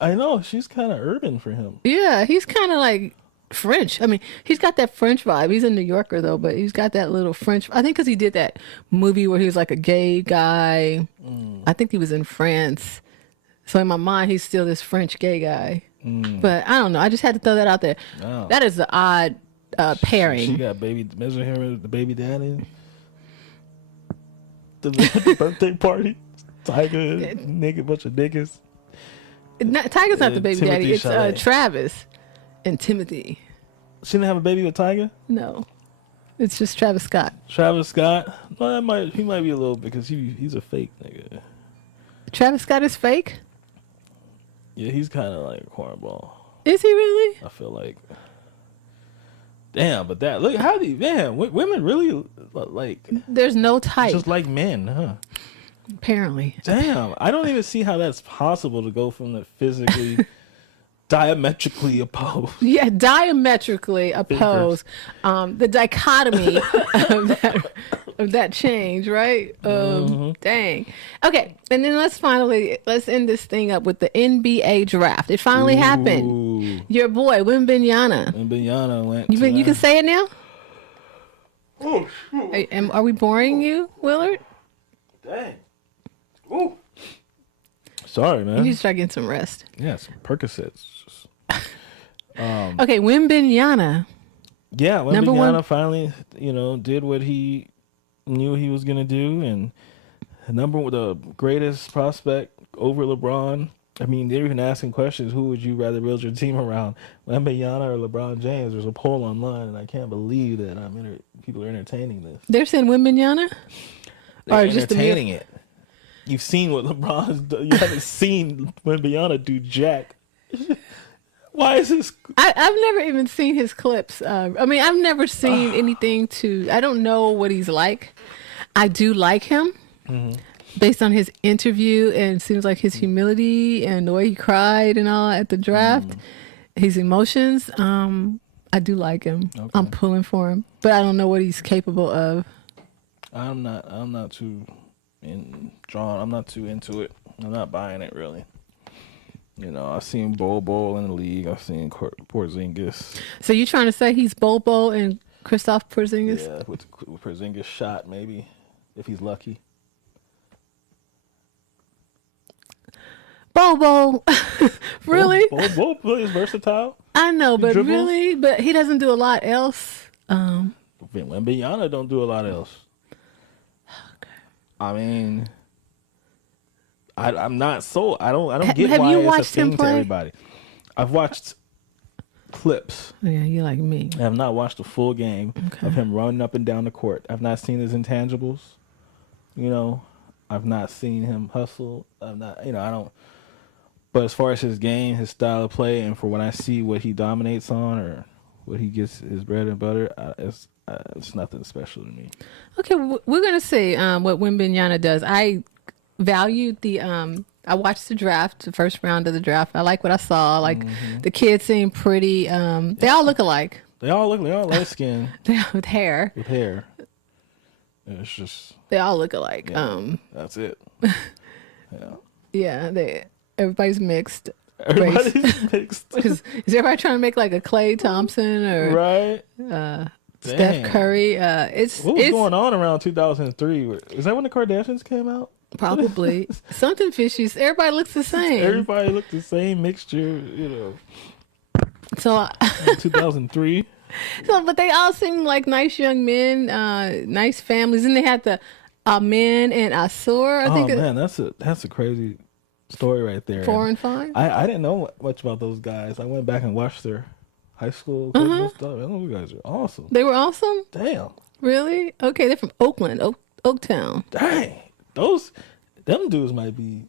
I know she's kind of urban for him. Yeah, he's kind of like French. I mean, he's got that French vibe. He's a New Yorker though, but he's got that little French. I think because he did that movie where he was like a gay guy. I think he was in France So in my mind, he's still this French gay guy. Mm. But I don't know. I just had to throw that out there. No. That is an odd pairing. She got baby. Measure him as the baby daddy. The birthday party. Tiger, nigga, bunch of niggas. Tiger's not the baby Timothy daddy. It's Chalamet. Travis and Timothy. She didn't have a baby with Tiger. No, it's just Travis Scott. Travis Scott. Well, he might be a little because he's a fake nigga. Travis Scott is fake? Yeah, he's kind of like a cornball. Is he really? I feel like. Damn, but that look how the women really like There's no type, just like men, huh? apparently. Damn, I don't even see how that's possible to go from the physically diametrically opposed. Yeah, diametrically opposed. The dichotomy of that change, right? Dang. Okay, and then let's end this thing up with the NBA draft. It finally happened. Ooh. Your boy Wembanyama. And Binyana went. You can say it now. Oh, shoot. Are we boring you, Willard? Dang. Ooh. Sorry, man. You need to start getting some rest. Yeah, some Percocets. Okay, Wembanyama. Yeah, when Number Binyana one- finally, did what he knew he was gonna do, and the greatest prospect over LeBron. I mean, they're even asking questions: who would you rather build your team around, Wembanyama or LeBron James? There's a poll online, and I can't believe that people are entertaining this. They're saying Wembanyama? They're Or just the entertaining it. You've seen what LeBron's done. You haven't seen Wembanyama do jack. Why is this? I've never even seen his clips. I mean, I've never seen anything I don't know what he's like. I do like him based on his interview, and it seems like his humility and the way he cried and all at the draft, his emotions. I do like him. Okay. I'm pulling for him, but I don't know what he's capable of. I'm not too drawn. I'm not too into it. I'm not buying it really. I've seen Bol in the league. I've seen Porzingis. So you trying to say he's Bobo and Kristaps Porzingis? Yeah, with Porzingis shot maybe if he's lucky. Bobo, really? Bol is versatile. I know, but dribbles? really, but he doesn't do a lot else. Wembanyama don't do a lot else. I mean, I'm not so. I don't get have why you it's watched a him thing to play? everybody. I've watched clips. Yeah, you like me. I have not watched a full game Okay. of him running up and down the court. I've not seen his intangibles. I've not seen him hustle. I've not. I don't. But as far as his game, his style of play, and for when I see what he dominates on or what he gets his bread and butter, it's nothing special to me. Okay, we're gonna see what Wembanyama does. I valued I watched the draft, the first round of the draft. I like what I saw. Like the kids seem pretty. They all look alike. They all light skinned With hair. with hair. It's just They all look alike. Yeah. That's it. Yeah. Everybody's mixed. Everybody's mixed, Is everybody trying to make like a Klay Thompson or right? Steph Dang. Curry? What was going on around 2003? Is that when the Kardashians came out? Probably something fishy. Everybody looks the same. Everybody looked the same mixture, So, 2003. but they all seem like nice young men, nice families, and they had the Amin and Asur. I think Man, that's a crazy story right there. 4 and 5. I didn't know much about those guys. I went back and watched their high school clips and stuff. Man, those guys are awesome. They were awesome. Damn. Really? Okay, they're from Oakland, Oaktown. Dang. Them dudes might be.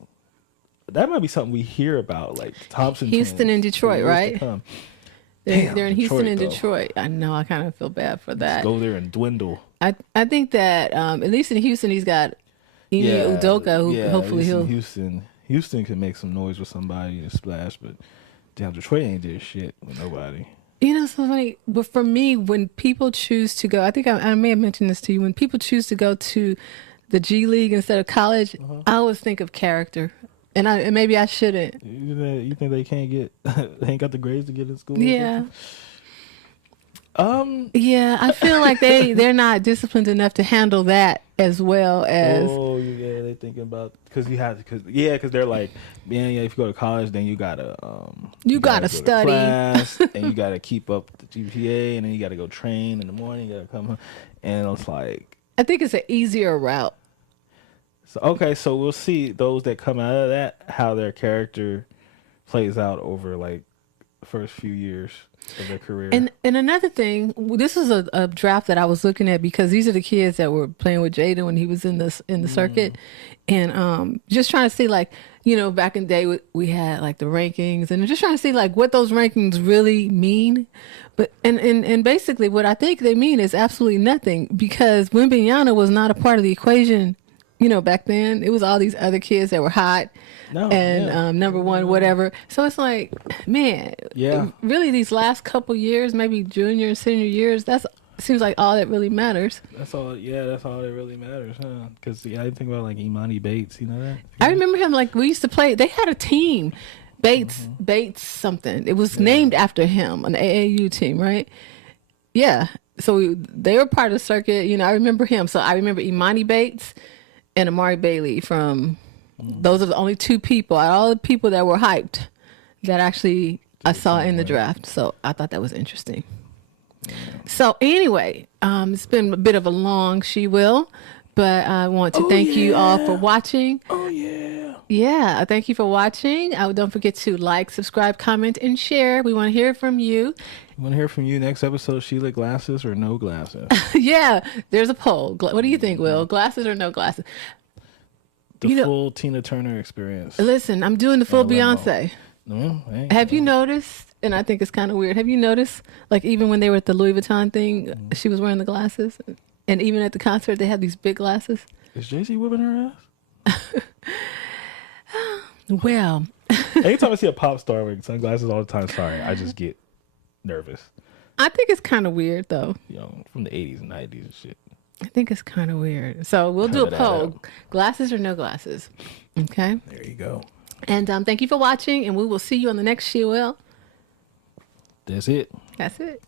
That might be something we hear about, like Thompson. Houston twins and Detroit, for years to right? come. They're Damn, in Houston and Detroit, though. Detroit. I know. I kind of feel bad for that. Go there and dwindle. I think that at least in Houston, he's got Ime Udoka, who hopefully at least he'll. in Houston can make some noise with somebody to splash, but damn, Detroit ain't did shit with nobody. So funny. But for me, when people choose to go, I think I may have mentioned this to you. When people choose to go to the G League instead of college, I always think of character, and maybe I shouldn't. You think they can't get? They ain't got the grades to get in school? Yeah. Yeah, I feel like they're not disciplined enough to handle that as well as Oh yeah, they thinking about because because they're like, man, yeah, if you go to college, then you gotta You gotta go to study. class, and you gotta keep up the GPA, and then you gotta go train in the morning. You gotta come home, and it's like, I think it's an easier route. so okay, so we'll see those that come out of that how their character plays out over like the first few years of their career. And another thing, this is a draft that I was looking at because these are the kids that were playing with Jada when he was in the circuit, and just trying to see like back in the day we had like the rankings and just trying to see like what those rankings really mean, but and basically what I think they mean is absolutely nothing because Wembanyama was not a part of the equation. Back then it was all these other kids that were hot number one, whatever. So it's like, man, really these last couple years, maybe junior and senior years, that's seems like all that really matters. That's all. Yeah, that's all that really matters, huh? Because I didn't think about like Imani Bates. You know that? I remember him like we used to play. They had a team, Bates something. It was named after him, an AAU team, right? Yeah. So they were part of the circuit. I remember him. So I remember Imani Bates and Amari Bailey from. Those are the only two people out of all the people that were hyped that actually I saw in the draft. So I thought that was interesting. So anyway, it's been a bit of a long She Will, but I want to thank you all for watching. Oh yeah. Yeah, thank you for watching. Don't forget to like, subscribe, comment, and share. We want to hear from you. We want to hear from you next episode. Sheila, glasses or no glasses? Yeah, there's a poll. What do you think, Will? Glasses or no glasses? The full Tina Turner experience. Listen, I'm doing the full Beyonce. Have you noticed? And I think it's kind of weird. Have you noticed, like even when they were at the Louis Vuitton thing, she was wearing the glasses, and even at the concert, they had these big glasses. Is Jay-Z whipping her ass? Well, anytime I see a pop star wearing sunglasses all the time, sorry, I just get nervous. I think it's kind of weird though. From the 80s and 90s and shit. I think it's kind of weird. So we'll do a poll: glasses or no glasses. Okay. There you go. And thank you for watching, and we will see you on the next She Will. That's it. That's it.